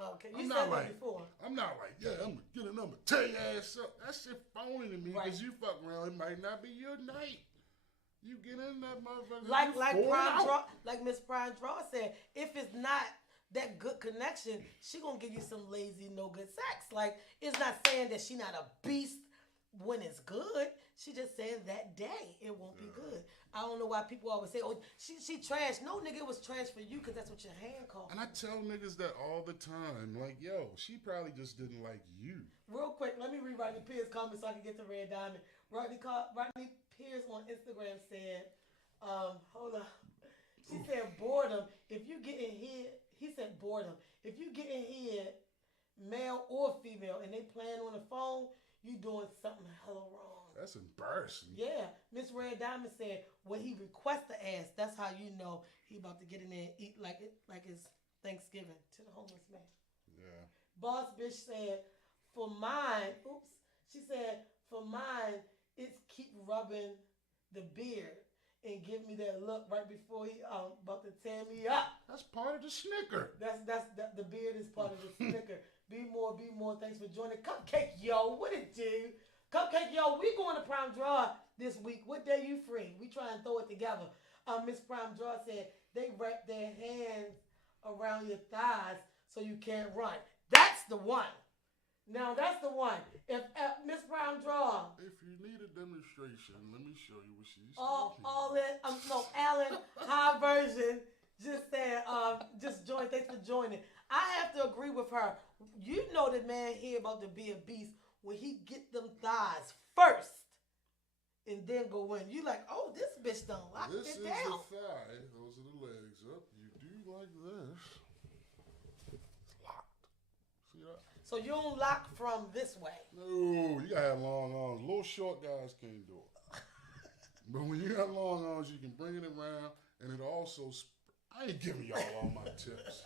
Okay, you said that before. I'm not like, yeah, I'm going to get a number, tear your ass up. That shit phony to me because you fuck around, it might not be your night. You get in that motherfucker. Like Miss Prime Draw said, if it's not that good connection, she gonna give you some lazy, no good sex. Like, it's not saying that she not a beast when it's good. She just saying that day it won't be good. I don't know why people always say, oh, she trash. No, nigga, it was trash for you because that's what your hand called. And I tell niggas that all the time. Like, yo, she probably just didn't like you. Real quick, let me read Rodney Pierce's comments so I can get to Red Diamond. Rodney Pierce on Instagram said, hold on. She said boredom. If you get in here, he said boredom. If you get in here, male or female, and they playing on the phone, you doing something hella wrong. That's embarrassing. Yeah. Miss Red Diamond said when he requests the ass, that's how you know he about to get in there and eat like it's Thanksgiving to the homeless man. Yeah. Boss Bitch said, for mine, she said, for mine, it's keep rubbing the beard and give me that look right before he about to tear me up. That's part of the snicker. That's the beard is part of the snicker. Be more. Thanks for joining. Cupcake, yo, what it do? Cupcake, yo, we going to Prime Draw this week. What day you free? We try and throw it together. Miss Prime Draw said they wrap their hands around your thighs so you can't run. That's the one. Now, that's the one. If Miss Prime Draw. If you need a demonstration, let me show you what she's Alan, high version Just saying, just join. Thanks for joining. I have to agree with her. You know the man here about to be a beast when he get them thighs first and then go in. You like, oh, this bitch don't lock This it is down. the thigh. Those are the legs. Up. You do like this. It's locked. See that? So you don't lock from this way. No, you gotta have long arms. Little short guys can't do it. But when you have long arms, you can bring it around, and it also. I ain't giving y'all all my tips.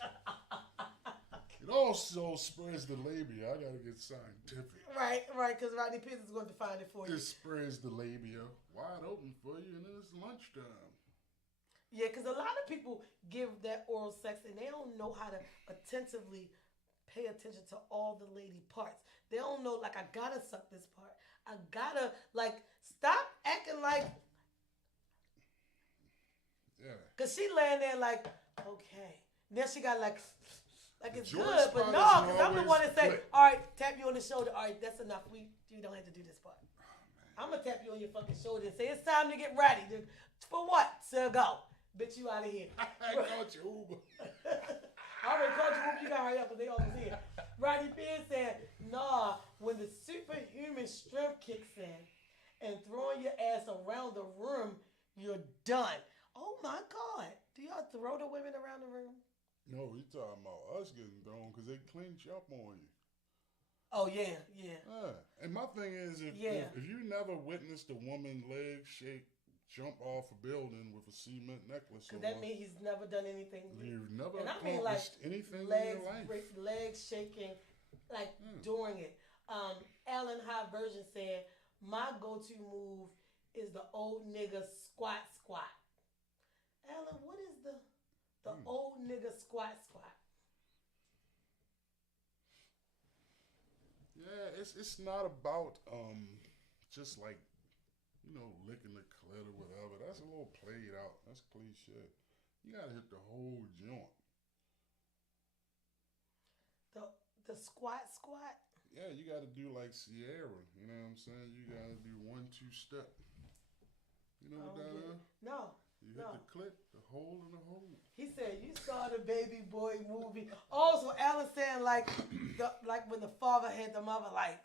It also spreads the labia. I gotta get scientific. Right, because Rodney Pierce is going to find it for you. It spreads the labia wide open for you, and then it's lunchtime. Yeah, because a lot of people give that oral sex and they don't know how to attentively pay attention to all the lady parts. They don't know, like, I gotta suck this part. I gotta, like, stop acting like. Yeah. Because she laying there like, okay. Then she got like it's Joy good, but spot no, is because I'm the always one that say, click. all right, tap you on the shoulder. All right, that's enough. You don't have to do this part. I'm going to tap you on your fucking shoulder and say, it's time to get ready. For what? To go. Bitch, you out of here. I called you Uber. I already called you Uber. You got to hurry up because they almost here. Rodney Pierce said, nah, when the superhuman strength kicks in and throwing your ass around the room, you're done. Oh, my God. Do y'all throw the women around the room? No, we talking about us getting thrown because they clinch up on you. Oh, yeah. And my thing is, if you never witnessed a woman leg shake, jump off a building with a cement necklace on, because that means he's never done anything. You've never and accomplished anything legs, in your life. Legs shaking, like doing it. Alan High Version said, my go-to move is the old nigga squat. Alan, what is the old nigga squat? Yeah, it's not about just like, licking the clit or whatever. That's a little played out. That's cliche. You gotta hit the whole joint. The squat? Yeah, you gotta do like Sierra. You know what I'm saying? You gotta do 1-2 step. You know what that is? No. You hit the clit, the hole in the hole. He said you saw the Baby Boy movie. Oh, so Alan saying like when the father had the mother like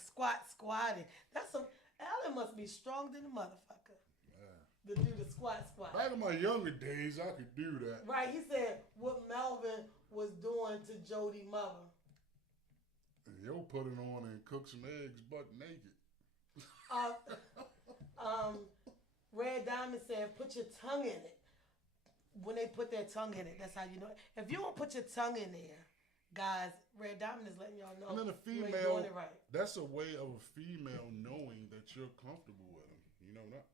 squatting. That's Alan must be strong than a motherfucker. Yeah. To do the squat. Back in my younger days, I could do that. Right. He said what Melvin was doing to Jody mother. And yo put it on and cook some eggs butt naked. Red Diamond said, put your tongue in it. When they put their tongue in it, that's how you know it. If you don't put your tongue in there, guys, Red Diamond is letting y'all know. And then a female, doing it right. That's a way of a female knowing that you're comfortable with them. You know that?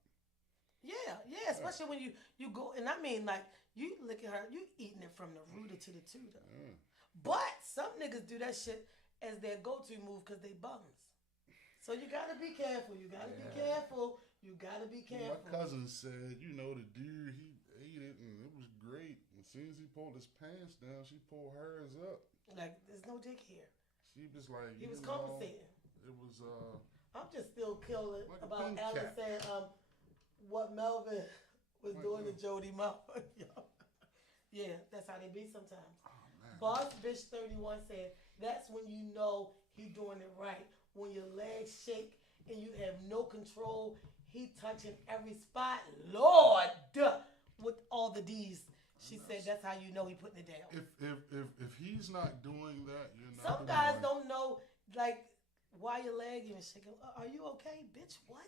Yeah, especially when you go, and I mean, like, you look at her, you eating it from the rooter to the tutor. Yeah. But some niggas do that shit as their go-to move because they bums. So you gotta be careful. You gotta be careful. My cousin said, the dude, he ate it and it was great. As soon as he pulled his pants down, she pulled hers up. Like, there's no dick here. She was like, he was compensating. It was, I'm just still killing like about Alan saying, what Melvin was doing to Jody mother. Yeah, that's how they be sometimes. Oh, man. Boss Bitch 31 said, that's when you know he doing it right. When your legs shake and you have no control, he touching every spot. Lord, with all the D's. She said that's how you know he putting it down. If he's not doing that, you're not. Some guys don't know, like, why your leg even shaking. Are you okay, bitch? What?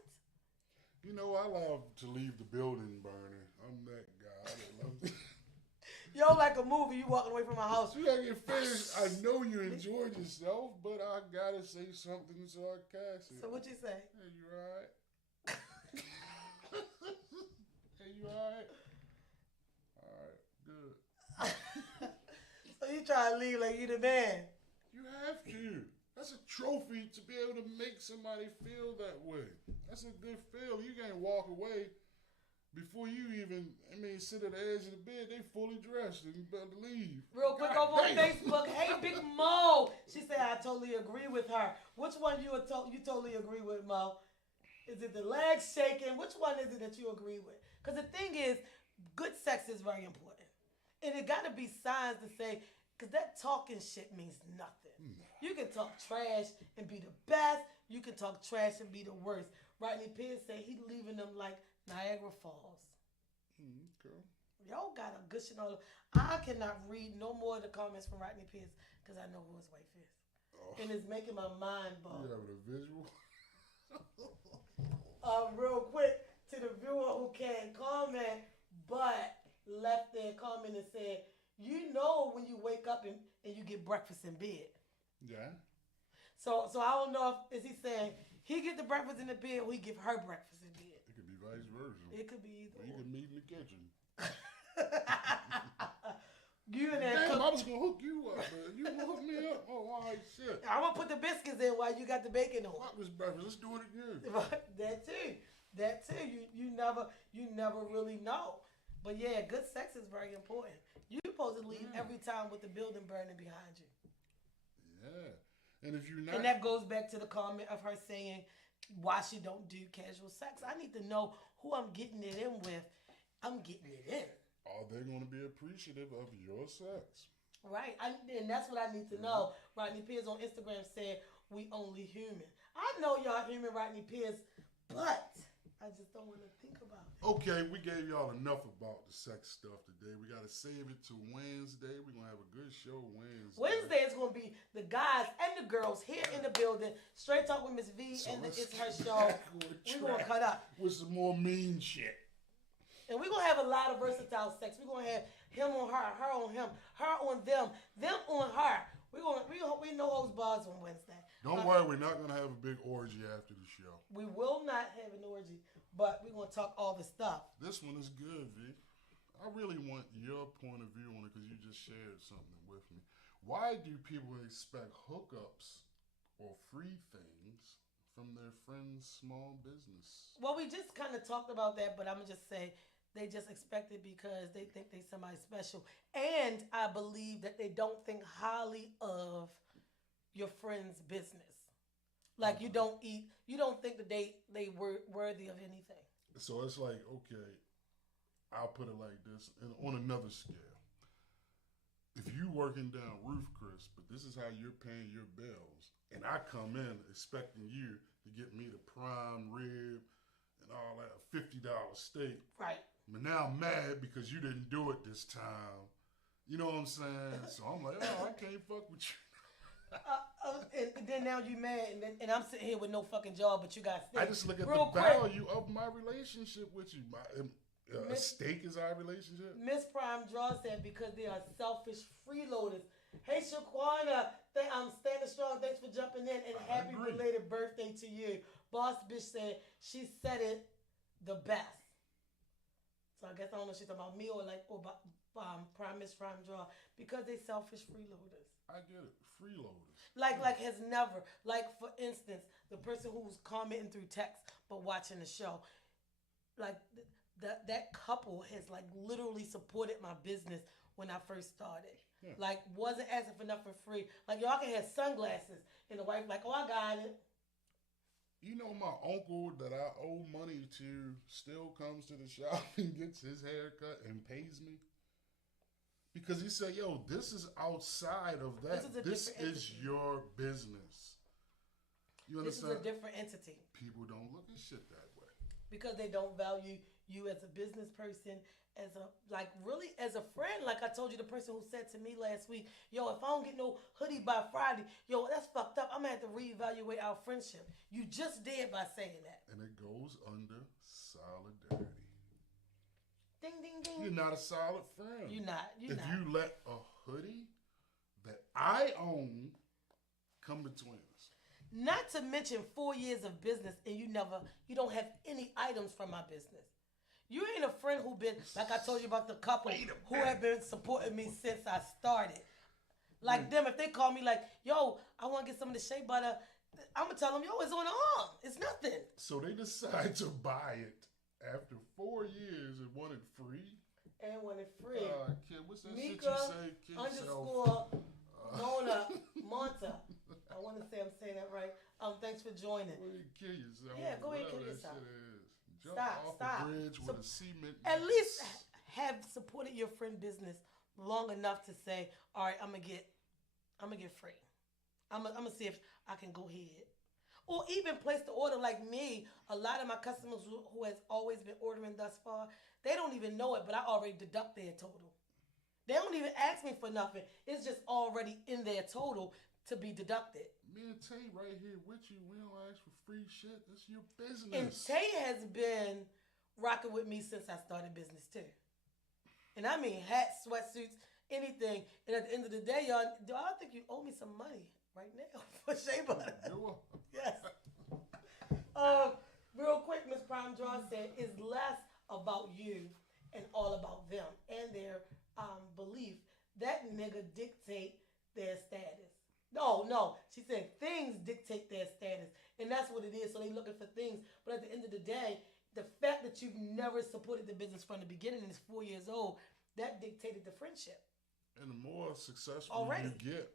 I love to leave the building burning. I'm that guy that loves. Yo, like a movie, you walking away from my house. You gotta get finished. I know you enjoyed yourself, but I gotta say something sarcastic. So what you say? Hey, you alright? Hey, you alright? Alright, good. So you try to leave like you the man. You have to. That's a trophy to be able to make somebody feel that way. That's a good feel. You can't walk away before you even, sit at the edge of the bed. They fully dressed and about to leave. Real quick over on Facebook. Hey, Big Mo. She said, I totally agree with her. Which one you totally agree with, Mo? Is it the legs shaking? Which one is it that you agree with? Because the thing is, good sex is very important. And it got to be signs to say, because that talking shit means nothing. You can talk trash and be the best. You can talk trash and be the worst. Rodney Pierce said he leaving them like Niagara Falls. Okay. Y'all got a good shit all. I cannot read no more of the comments from Rodney Pierce because I know who his wife is. Oh. And it's making my mind bug. You having a visual? Real quick, to the viewer who can't comment, but left their comment and said, you know when you wake up and you get breakfast in bed. Yeah. So I don't know if is he saying he get the breakfast in the bed or he give her breakfast in bed. It could be vice versa. It could be either. Or you can meet in the kitchen. You and that Damn, cook. I was gonna hook you up, man. You gonna hook me up? Oh, all right, shit. I'm gonna put the biscuits in while you got the bacon on. Fuck this breakfast. Let's do it again. That too. That too. You never really know. But yeah, good sex is very important. You supposed to leave every time with the building burning behind you. Yeah. And if you're not, And that goes back to the comment of her saying why she don't do casual sex. I need to know who I'm getting it in with. I'm getting it in. are they going to be appreciative of your sex? Right. And that's what I need to know. Rodney Pierce on Instagram said, we only human. I know y'all human, Rodney Pierce, but I just don't want to think about it. Okay, we gave y'all enough about the sex stuff today. We got to save it to Wednesday. We're going to have a good show Wednesday. Wednesday is going to be the guys and the girls here in the building. Straight Talk with Miss V, So and let's it's her get show. back on We're going to track cut up. with some more mean shit. And we're going to have a lot of versatile sex. We're going to have him on her on him, her on them on her. We no holds bars on Wednesday. Don't worry, we're not going to have a big orgy after the show. We will not have an orgy, but we're going to talk all the stuff. This one is good, V. I really want your point of view on it because you just shared something with me. Why do people expect hookups or free things from their friend's small business? Well, we just kind of talked about that, but I'm going to just say they just expect it because they think they're somebody special. And I believe that they don't think highly of your friend's business. Like you don't think that they were worthy of anything. So it's like, okay, I'll put it like this, and on another scale. If you working down Ruth Chris, but this is how you're paying your bills, and I come in expecting you to get me the prime rib and all that, a $50 steak. Right. But now I'm mad because you didn't do it this time. You know what I'm saying? So I'm like, oh, I can't fuck with you. And then now you mad, and I'm sitting here with no fucking job, but you got steak. I just look at Real the quick, value of my relationship with you. A steak is our relationship. Miss Prime Draw said because they are selfish freeloaders. Hey Shaquana, I'm standing strong. Thanks for jumping in, and I happy agree. belated birthday to you. Boss bitch said she said it the best. So I guess I don't know if she's talking about me or about Miss Prime Draw because they selfish freeloaders. I get it. Freeloaders. Like has never. Like for instance, the person who's commenting through text but watching the show, like that couple has like literally supported my business when I first started. Yeah. Like wasn't asking for nothing free. Like y'all can have sunglasses, and the wife like, oh I got it. You know, my uncle that I owe money to still comes to the shop and gets his hair cut and pays me. Because he said, yo, this is outside of that. This is your business. You understand? This is a different entity. People don't look at shit that way. Because they don't value you as a business person, as a as a friend. Like I told you, the person who said to me last week, yo, if I don't get no hoodie by Friday, yo, that's fucked up. I'm gonna have to reevaluate our friendship. You just did by saying that. And it goes under solidarity. Ding ding ding. You're not a solid friend. You're not. If you let a hoodie that I own come between us. Not to mention 4 years of business, and you don't have any items from my business. You ain't a friend who been, like I told you about the couple who have been supporting me since I started. Like them, if they call me like, yo, I want to get some of the shea butter, I'm going to tell them, yo, it's on the arm. It's nothing. So they decide to buy it after 4 years and want it free. And want it free. Kid, what's that Mika shit you say? Kid underscore Mona Monta. I want to say I'm saying that right. Thanks for joining. Well, you kill yourself. Yeah, go ahead and kill Whatever that yourself. shit is. Jump Stop, off stop. a bridge So, with a cement. At least have supported your friend business long enough to say, all right, I'm gonna get free. I'm gonna see if I can go ahead. Or even place the order like me. A lot of my customers who has always been ordering thus far, they don't even know it, but I already deduct their total. They don't even ask me for nothing. It's just already in their total to be deducted. Me and Tay right here with you. We don't ask for free shit. It's your And business. Tay has been rocking with me since I started business too. And I mean hats, sweatsuits, anything. And at the end of the day, y'all, do I think you owe me some money right now for shea butter? You're welcome. Yes. Real quick, Miss Prime Draw said, it's less about you and all about them and their belief. That nigga dictate their status. No. She said things dictate their status. And that's what it is. So they looking for things. But at the end of the day, the fact that you've never supported the business from the beginning and it's 4 years old, that dictated the friendship. And the more successful Already. you get,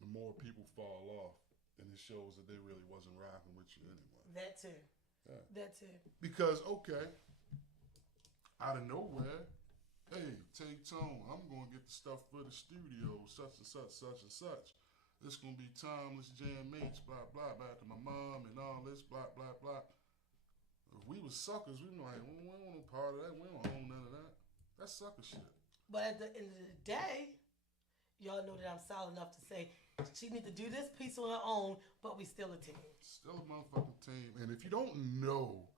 the more people fall off. And it shows that they really wasn't rocking with you anyway. That too. Yeah. That too. Because, okay, out of nowhere, hey, take Tone, I'm going to get the stuff for the studio, such and such, such and such. This going to be timeless jam mates, blah, blah, back to my mom and all this, blah, blah, blah. If we was suckers, we were like, we don't want no part of that. We don't own none of that. That's sucker shit. But at the end of the day, y'all know that I'm solid enough to say she need to do this piece on her own, but we still a team. Still a motherfucking team. And if you don't know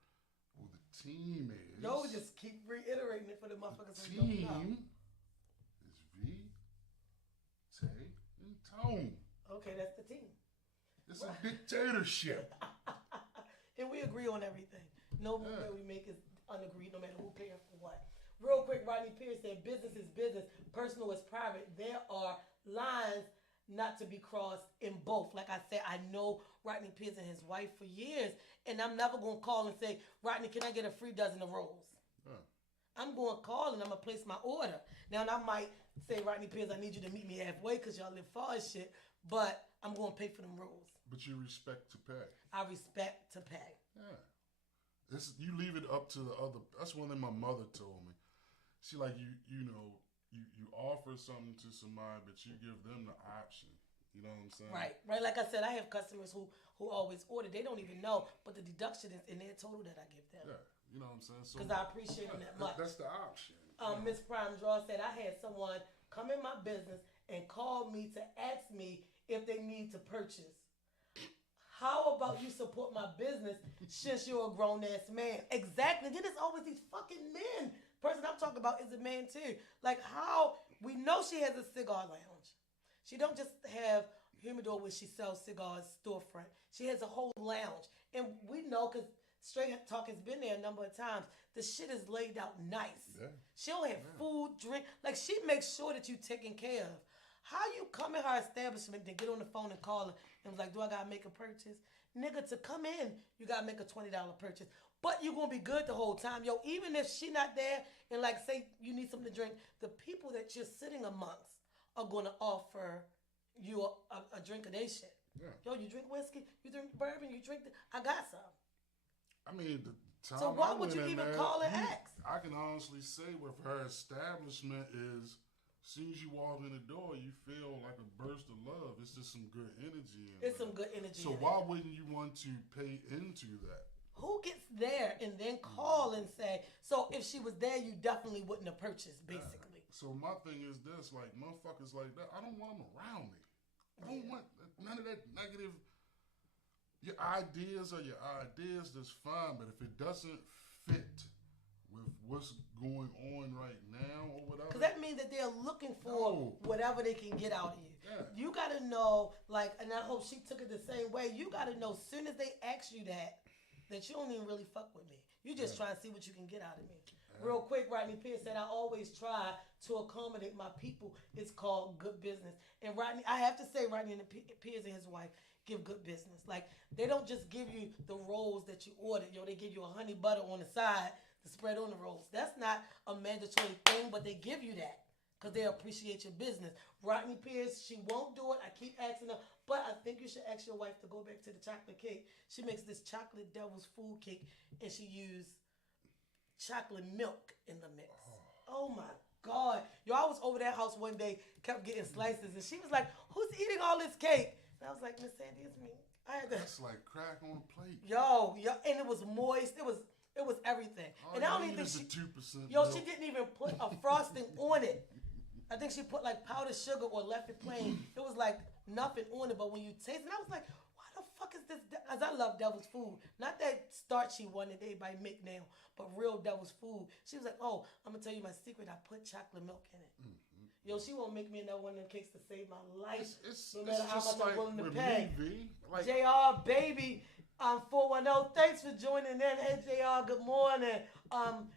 who the team is, No, we just keep reiterating it for the motherfuckers the who don't team know. is V, Tay, and Tone. Okay, that's the team. It's a dictatorship. And we agree on everything. No move Yeah. that we make is unagreed, no matter who paying for what. Real quick, Rodney Pierce said, business is business, personal is private. There are lines not to be crossed in both. Like I said, I know Rodney Pierce and his wife for years, and I'm never going to call and say, Rodney, can I get a free dozen of rolls? Yeah. I'm going to call and I'm going to place my order. Now, and I might say, Rodney Pierce, I need you to meet me halfway because y'all live far as shit, but I'm going to pay for them rolls. But you respect to pay. I respect to pay. Yeah. You leave it up to the other. That's one thing my mother told me. She like you offer something to somebody, but you give them the option. You know what I'm saying? Right. Like I said, I have customers who always order. They don't even know, but the deduction is in their total that I give them. Yeah. You know what I'm saying? So Because I appreciate them that much. That's the option. Miss Prime Draw said, I had someone come in my business and call me to ask me if they need to purchase. How about you support my business since you're a grown-ass man? Exactly. Then it's always these fucking men. Person I'm talking about is a man too. Like how, we know she has a cigar lounge. She don't just have humidor where she sells cigars storefront. She has a whole lounge. And we know, because Straight Talk has been there a number of times, the shit is laid out nice. Yeah. She'll have food, drink. Like she makes sure that you're taken care of. How you come in her establishment and get on the phone and call her and was like, do I gotta make a purchase? Nigga, to come in, you gotta make a $20 purchase. But you're gonna be good the whole time. Yo, even if she not there and like say you need something to drink, the people that you're sitting amongst are gonna offer you a drink of their shit. Yeah. Yo, you drink whiskey, you drink bourbon, you drink I got some. I mean, the time So why I would went you in even there, call and ask? I can honestly say with her establishment is, as soon as you walk in the door, you feel like a burst of love. It's just some good energy. It's some good energy. So in why it. wouldn't you want to pay into that? Who gets there and then call and say, so if she was there, you definitely wouldn't have purchased, basically. So my thing is this, like motherfuckers like that, I don't want them around me. I don't want none of that negative. Your ideas are your ideas, that's fine, but if it doesn't fit with what's going on right now or whatever. Because that means that they're looking for No. whatever they can get out of you. Yeah. You got to know, like, and I hope she took it the same way. You got to know as soon as they ask you that you don't even really fuck with me. You just try and see what you can get out of me. Real quick, Rodney Pierce said, I always try to accommodate my people. It's called good business. And Rodney, I have to say, Rodney Pierce and his wife give good business. Like, they don't just give you the rolls that you ordered. Yo, they give you a honey butter on the side to spread on the rolls. That's not a mandatory thing, but they give you that because they appreciate your business. Rodney Pierce, she won't do it. I keep asking her, but I think you should ask your wife to go back to the chocolate cake. She makes this chocolate devil's food cake, and she used chocolate milk in the mix. oh my God. Yo, I was over that house one day, kept getting slices, and she was like, who's eating all this cake? And I was like, Miss Sandy, it's me. I had to. That's like crack on a plate. Yo, and it was moist. It was everything. All And I don't you even need think is a 2% yo, milk. she didn't even put a frosting on it. I think she put like powdered sugar or left it plain. It was like nothing on it, but when you taste it, I was like, why the fuck is this? Because I love Devil's Food. Not that starchy one that everybody make now, but real Devil's Food. She was like, oh, I'm going to tell you my secret. I put chocolate milk in it. Yo, she won't make me another one of them cakes to save my life. No matter how much I'm willing to pay. Like, JR, baby, 410. Thanks for joining in. Hey, JR, good morning.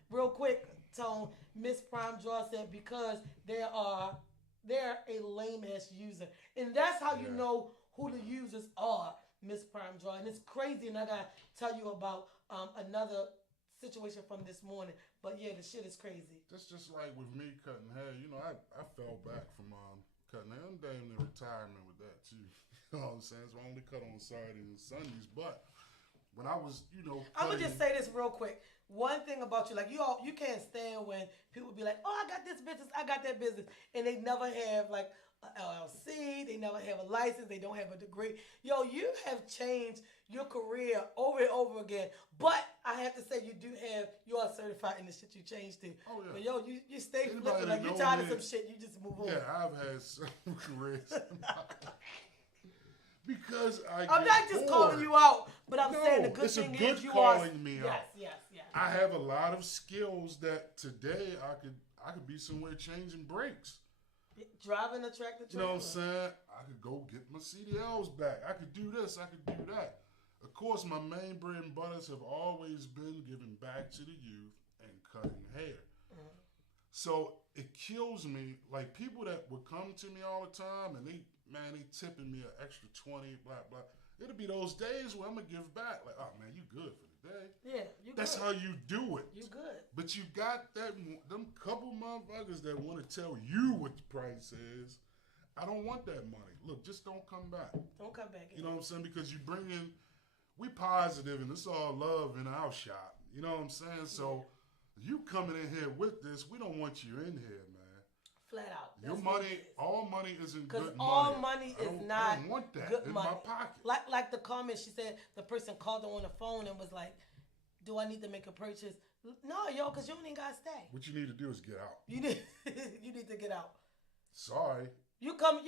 Real quick, Tone, Miss Prime Draw said because they're a lame ass user, and that's how you know who the users are, Miss Prime Draw. And it's crazy, and I gotta tell you about another situation from this morning. But yeah, the shit is crazy. That's just like with me cutting hair. You know, I fell back from cutting hair. I'm damn near retirement with that too. You know what I'm saying? So I only cut on Saturdays and Sundays. But when I was, I'm gonna just say this real quick. One thing about you, like you can't stand when people be like, "Oh, I got this business, I got that business," and they never have like a LLC, they never have a license, they don't have a degree. Yo, you have changed your career over and over again. But I have to say, you are certified in the shit you changed to. Oh yeah. But yo, you stay flipping like you tired of some shit, you just move on. Yeah, I've had some careers. Because I'm not just calling you out, but I'm saying the good thing is you are calling me out. Yes. I have a lot of skills that today I could be somewhere changing brakes. Driving a tractor trailer. You know what I'm saying? I could go get my CDLs back. I could do this. I could do that. Of course, my main bread and butters have always been giving back to the youth and cutting hair. Mm-hmm. So it kills me. Like people that would come to me all the time and they tipping me an extra 20, blah, blah. It'll be those days where I'm going to give back. Like, oh, man, you good for the day. Yeah, you good. That's how you do it. You good. But you got them couple motherfuckers that want to tell you what the price is. I don't want that money. Look, just don't come back. Don't come back. You know what I'm saying? Because you bring in, we positive and it's all love in our shop. You know what I'm saying? So you coming in here with this, we don't want you in here, man. Flat out. Your money, all money isn't good money. Because all money is not I don't want that good in money. my pocket. Like the comment, she said the person called her on the phone and was like, do I need to make a purchase? No, yo, because you don't even got to stay. What you need to do is get out. You need to get out. Sorry. You come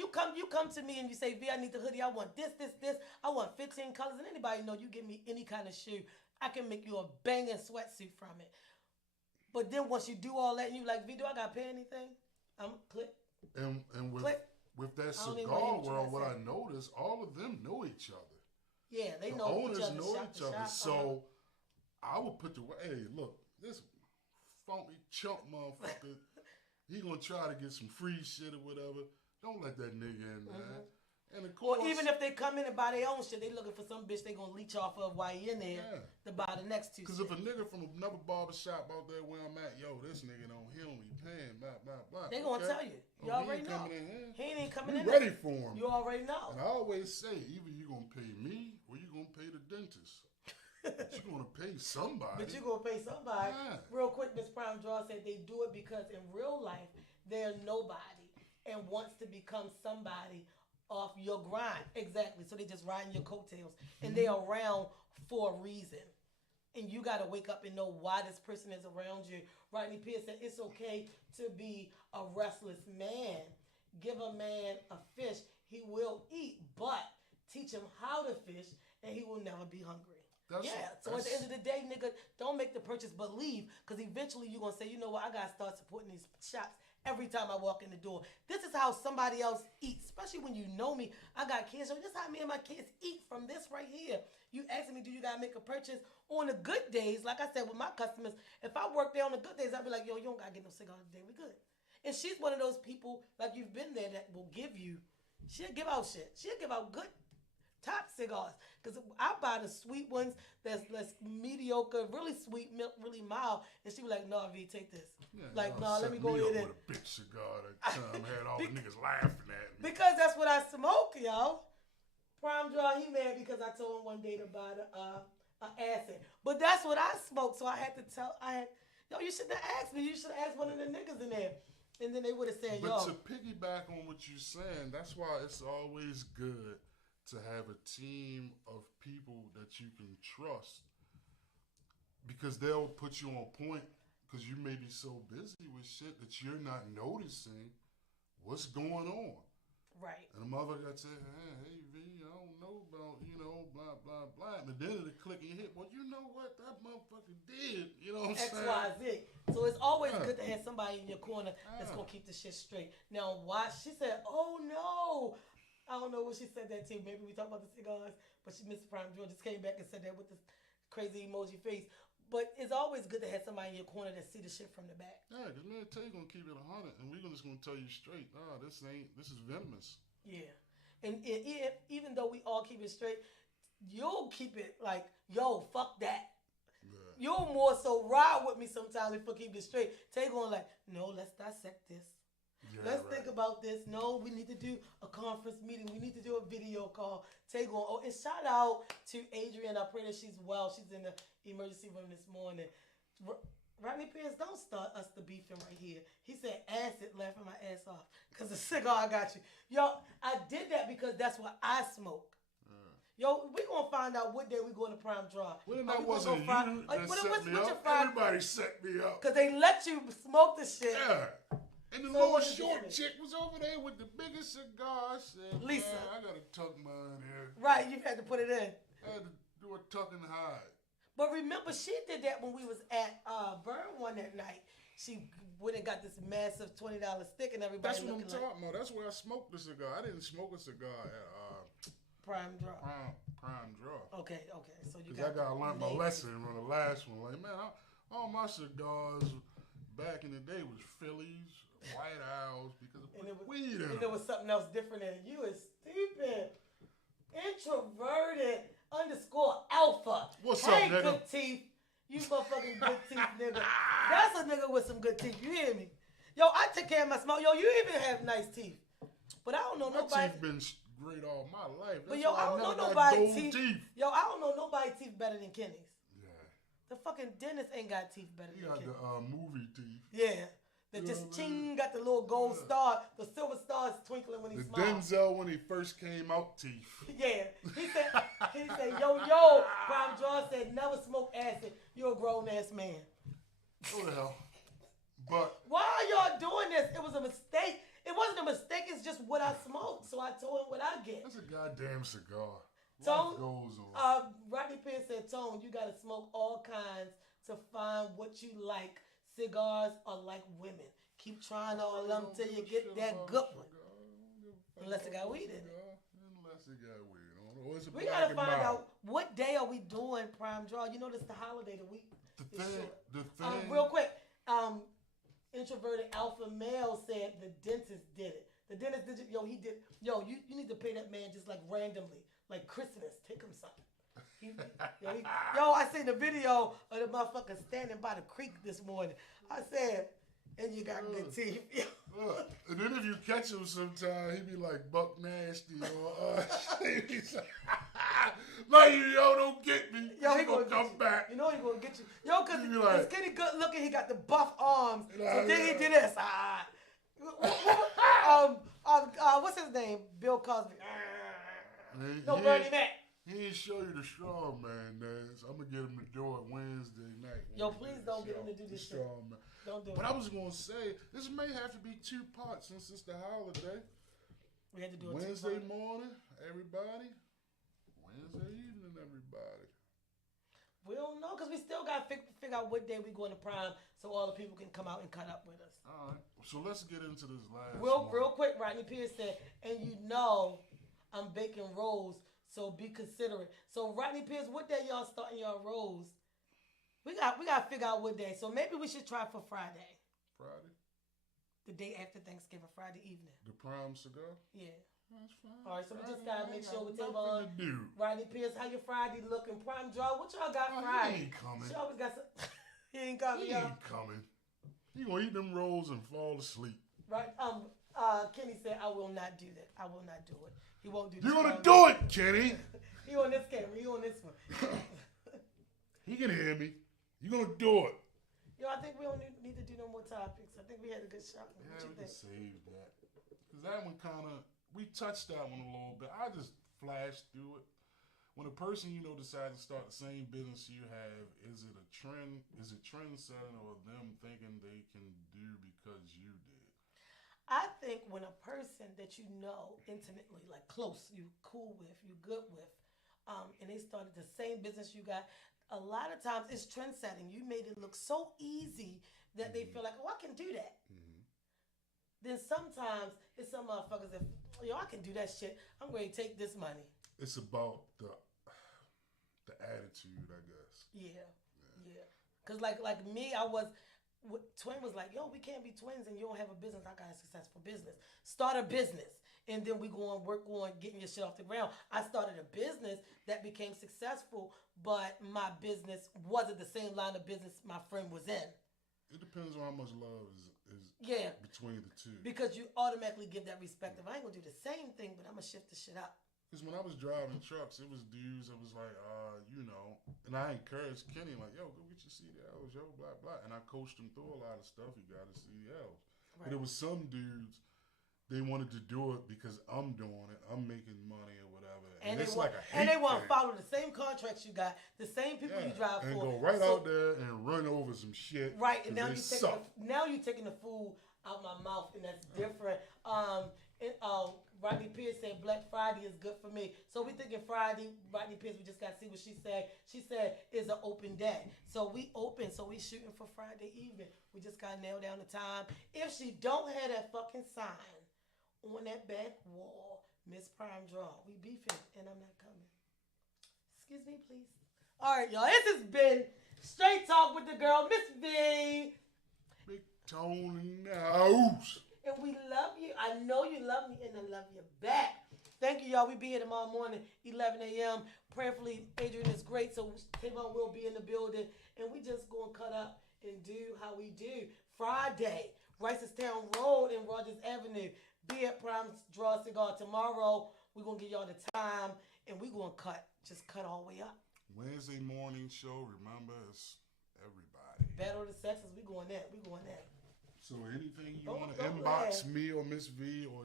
to me and you say, V, I need the hoodie. I want this. I want 15 colors. And anybody know you give me any kind of shoe, I can make you a banging sweatsuit from it. But then once you do all that, and you like, V, do I got to pay anything? I'm click. And with that cigar world, what I noticed, all of them know each other. Yeah, they the know owners each other. know Shop each to other. shop. So I would put hey, look, this funky chump motherfucker, he gonna try to get some free shit or whatever. Don't let that nigga in, man. And of course, or even if they come in and buy their own shit, they looking for some bitch they gonna leech off of while you in there to buy the next two. Because if a nigga from another barbershop out there where I'm at, yo, this nigga he don't be paying, blah, blah, blah. They gonna tell you. You already know. He ain't coming in ready for him. You already know. And I always say, either you gonna pay me or you gonna pay the dentist. But you gonna pay somebody. But you gonna pay somebody. Yeah. Real quick, Miss Prime Draw said they do it because in real life, they're nobody and wants to become somebody off your grind. Exactly. So they just riding your coattails. And they're around for a reason. And you got to wake up and know why this person is around you. Rodney Pierce said it's okay to be a restless man. Give a man a fish, he will eat. But teach him how to fish and he will never be hungry. So at the end of the day, nigga, don't make the purchase but leave. Because eventually you're going to say, you know what, I got to start supporting these shops. Every time I walk in the door, this is how somebody else eats, especially when you know me. I got kids, so this is how me and my kids eat from this right here. You asking me, do you gotta make a purchase on the good days? Like I said with my customers, if I work there on the good days, I'll be like, yo, you don't gotta get no cigar today, we good. And she's one of those people, like you've been there, that will give you, she'll give out shit. She'll give out good top cigars. Because I buy the sweet ones that's mediocre, really sweet, really mild. And she be like, no, V, take this. Yeah, like, no, let me go ahead and. With a bitch cigar that time had all the niggas laughing at me. Because that's what I smoke, y'all. Prime Draw, he mad because I told him one day to buy the acid. But that's what I smoke. So I had to tell, yo, you shouldn't have asked me. You should have asked one of the niggas in there. And then they would have said, But yo. to piggyback on what you're saying, that's why it's always good to have a team of people that you can trust, because they'll put you on point, because you may be so busy with shit that you're not noticing what's going on. Right. And the motherfucker got to say, hey, V, I don't know about, blah, blah, blah. And then it'll click and hit, well, you know what? That motherfucker did. You know what I'm X, saying? Y, Z. So it's always good to have somebody in your corner that's going to keep the shit straight. Now, why? She said, oh, no. I don't know what she said that to. Maybe we talked about the cigars, but Mr. Prime George just came back and said that with this crazy emoji face. But it's always good to have somebody in your corner that see the shit from the back. Yeah, because me and Tay gonna keep it 100, and we're just gonna tell you straight, this is venomous. Yeah, and even though we all keep it straight, you'll keep it like, yo, fuck that. Yeah. You'll more so ride with me sometimes if I keep it straight. Tay going like, no, let's dissect this. Yeah, let's think about this. No, we need to do a conference meeting. We need to do a video call. Tay going, and shout out to Adrian. I pray that she's well. She's in the emergency room this morning. Rodney Pierce, don't start us the beefing right here. He said acid, laughing my ass off. Because the cigar, I got you. Yo, I did that because that's what I smoke. Yo, we gonna find out what day we going to Prime Draw. Well, that wasn't you that set me up. Everybody set me up. Because they let you smoke the shit. Yeah. And the little short chick was over there with the biggest cigar. I said, Lisa, I got to tuck mine here. Right, you had to put it in. I had to do a tuck and hide. But remember, she did that when we was at Burn One that night. She went and got this massive $20 stick and everybody That's what I'm talking about. That's where I smoked the cigar. I didn't smoke a cigar at Prime Draw. Prime Draw. Okay. So you got to learn my lesson from the last one. Like, man, all my cigars back in the day was Phillies, White Owls, because of weed in them. And there was something else different in it. You is stupid. Introverted _alpha. What's up, nigga? Good teeth. You motherfucking good teeth, nigga. That's a nigga with some good teeth. You hear me? Yo, I take care of my smile. Yo, you even have nice teeth. But I don't know nobody. My teeth been great all my life. That's but yo, I don't know nobody teeth. Yo, I don't know nobody teeth better than Kenny's. Yeah. The fucking dentist ain't got teeth better than Kenny's. He got the movie teeth. Yeah. That just ching, got the little gold star, the silver stars twinkling when he smiles. The Denzel when he first came out teeth. Yeah. He said, yo, Prime John said, never smoke acid. You're a grown ass man. What the hell? But why are y'all doing this? It was a mistake. It wasn't a mistake, it's just what I smoked. So I told him what I get. That's a goddamn cigar. Tone, what goes on? Rodney Pierce said, Tone, you gotta smoke all kinds to find what you like. Cigars are like women. Keep trying all of them till you get that good one. Unless it got weed in it. Unless it got weed on it. We gotta find out what day are we doing Prime Draw. You know this the holiday, the week. The thing. Real quick, introverted alpha male said the dentist did it. The dentist did it. Yo, he did. Yo, you need to pay that man just like randomly, like Christmas. Take him something. Yo, I seen the video of the motherfucker standing by the creek this morning. I said, and you got good teeth. And then if you catch him sometime, he be like Buck Nasty or like, yo, don't get me. Yo, he gonna come back. You know he gonna get you. Yo, cause he's getting good looking. He got the buff arms. So then he did this. What's his name? Bill Cosby. Bernie Mac. He ain't show you the strong man dance. I'm gonna get him to do it Wednesday night. Yo, please don't get him to do this shit. Don't do it. But I was gonna say, this may have to be 2 parts since it's the holiday. We had to do it Wednesday morning, everybody. Wednesday evening, everybody. We don't know because we still got to figure out what day we going to Prime so all the people can come out and cut up with us. All right. So let's get into this last real quick, Rodney Pierce said, and you know I'm baking rolls. So be considerate. So Rodney Pierce, what day y'all starting your rolls? We got to figure out what day. So maybe we should try for Friday. Friday? The day after Thanksgiving, Friday evening. The Prime cigar? Yeah. That's fine. All right, so we just got to make sure with Tavon. Rodney Pierce, how your Friday looking? Prime Draw, what y'all got Friday? He ain't coming. She always got some. He ain't coming, He ain't coming. He gonna eat them rolls and fall asleep. Right. Kenny said, I will not do that. I will not do it. He won't do this. You're gonna do it, Kenny. He on this camera. He on this one. He can hear me. You're gonna do it. Yo, I think we don't need to do no more topics. I think we had a good shot. What Yeah, you we can think? save that. Because that one kind of, we touched that one a little bit. I just flashed through it. When a person you know decides to start the same business you have, is it a trend? Is it trend setting or them thinking they can do because you did? I think when a person that you know intimately, like close, you cool with, you good with, and they started the same business you got, a lot of times it's trend setting. You made it look so easy that they feel like, oh, I can do that. Then sometimes it's some motherfuckers that, yo, I can do that shit. I'm going to take this money. It's about the attitude, I guess. Yeah. Cause like me, Twin was like, yo, we can't be twins and you don't have a business. I got a successful business. Start a business. And then we go and work on getting your shit off the ground. I started a business that became successful, but my business wasn't the same line of business my friend was in. It depends on how much love is between the two. Because you automatically give that respect. If I ain't gonna do the same thing, but I'm gonna shift the shit up. Because when I was driving trucks, it was dudes that was like, and I encouraged Kenny, like, yo, go get your CDLs, yo, blah, blah. And I coached him through a lot of stuff. He got his CDLs. Right. But it was some dudes, they wanted to do it because I'm doing it. I'm making money or whatever. And it's like a hate And they want to thing. follow the same contracts you got, the same people you drive and for. And go right out there and run over some shit. Right, and now you're taking the food out my mouth, and that's different. Rodney Pierce said Black Friday is good for me. So we thinking Friday. Rodney Pierce, we just got to see what she said. She said it's an open day. So we open. So we shooting for Friday evening. We just got to nail down the time. If she don't have that fucking sign on that back wall, Miss Prime Draw, we beefing, and I'm not coming. Excuse me, please. All right, y'all. This has been Straight Talk with the girl, Miss V. Big Tone in the house. And we love you. I know you love me, and I love you back. Thank you, y'all. We be here tomorrow morning, 11 a.m. Prayerfully, Adrian is great, so Tavon will be in the building. And we just going to cut up and do how we do. Friday, Ricestown Road and Rogers Avenue. Be at Prime Draw Cigar. Tomorrow, we're going to give y'all the time, and we're going to just cut all the way up. Wednesday morning show, remember, it's everybody. Battle of the Sexes, we going there. So anything you want to inbox me or Miss V or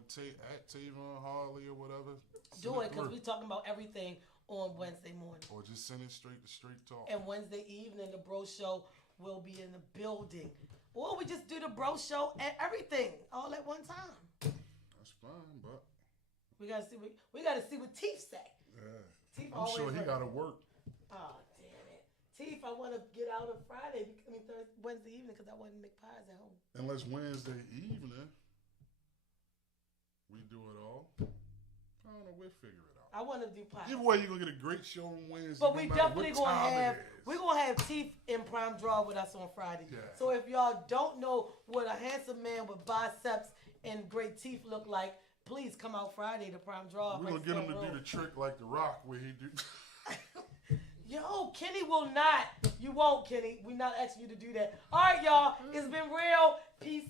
at Tavon Harley or whatever, do it, because we're talking about everything on Wednesday morning. Or just send it straight to Straight Talk. And Wednesday evening, the Bro Show will be in the building. Or we just do the Bro Show and everything all at one time. That's fine, but we gotta see what Teef say. Yeah, Teef I'm sure he gotta work. Oh damn it, Teef! I want to get out on Friday. Wednesday evening, because I want to make pies at home. Unless Wednesday evening we do it all. I don't know. We'll figure it out. I want to do pies. Either way, you're gonna get a great show on Wednesday. But we definitely gonna have Teef in Prime Draw with us on Friday. Yeah. So if y'all don't know what a handsome man with biceps and great teeth look like, please come out Friday to Prime Draw. We're gonna get him to do the trick like The Rock, where he do. Yo, Kenny will not. You won't, Kenny. We're not asking you to do that. All right, y'all. It's been real. Peace.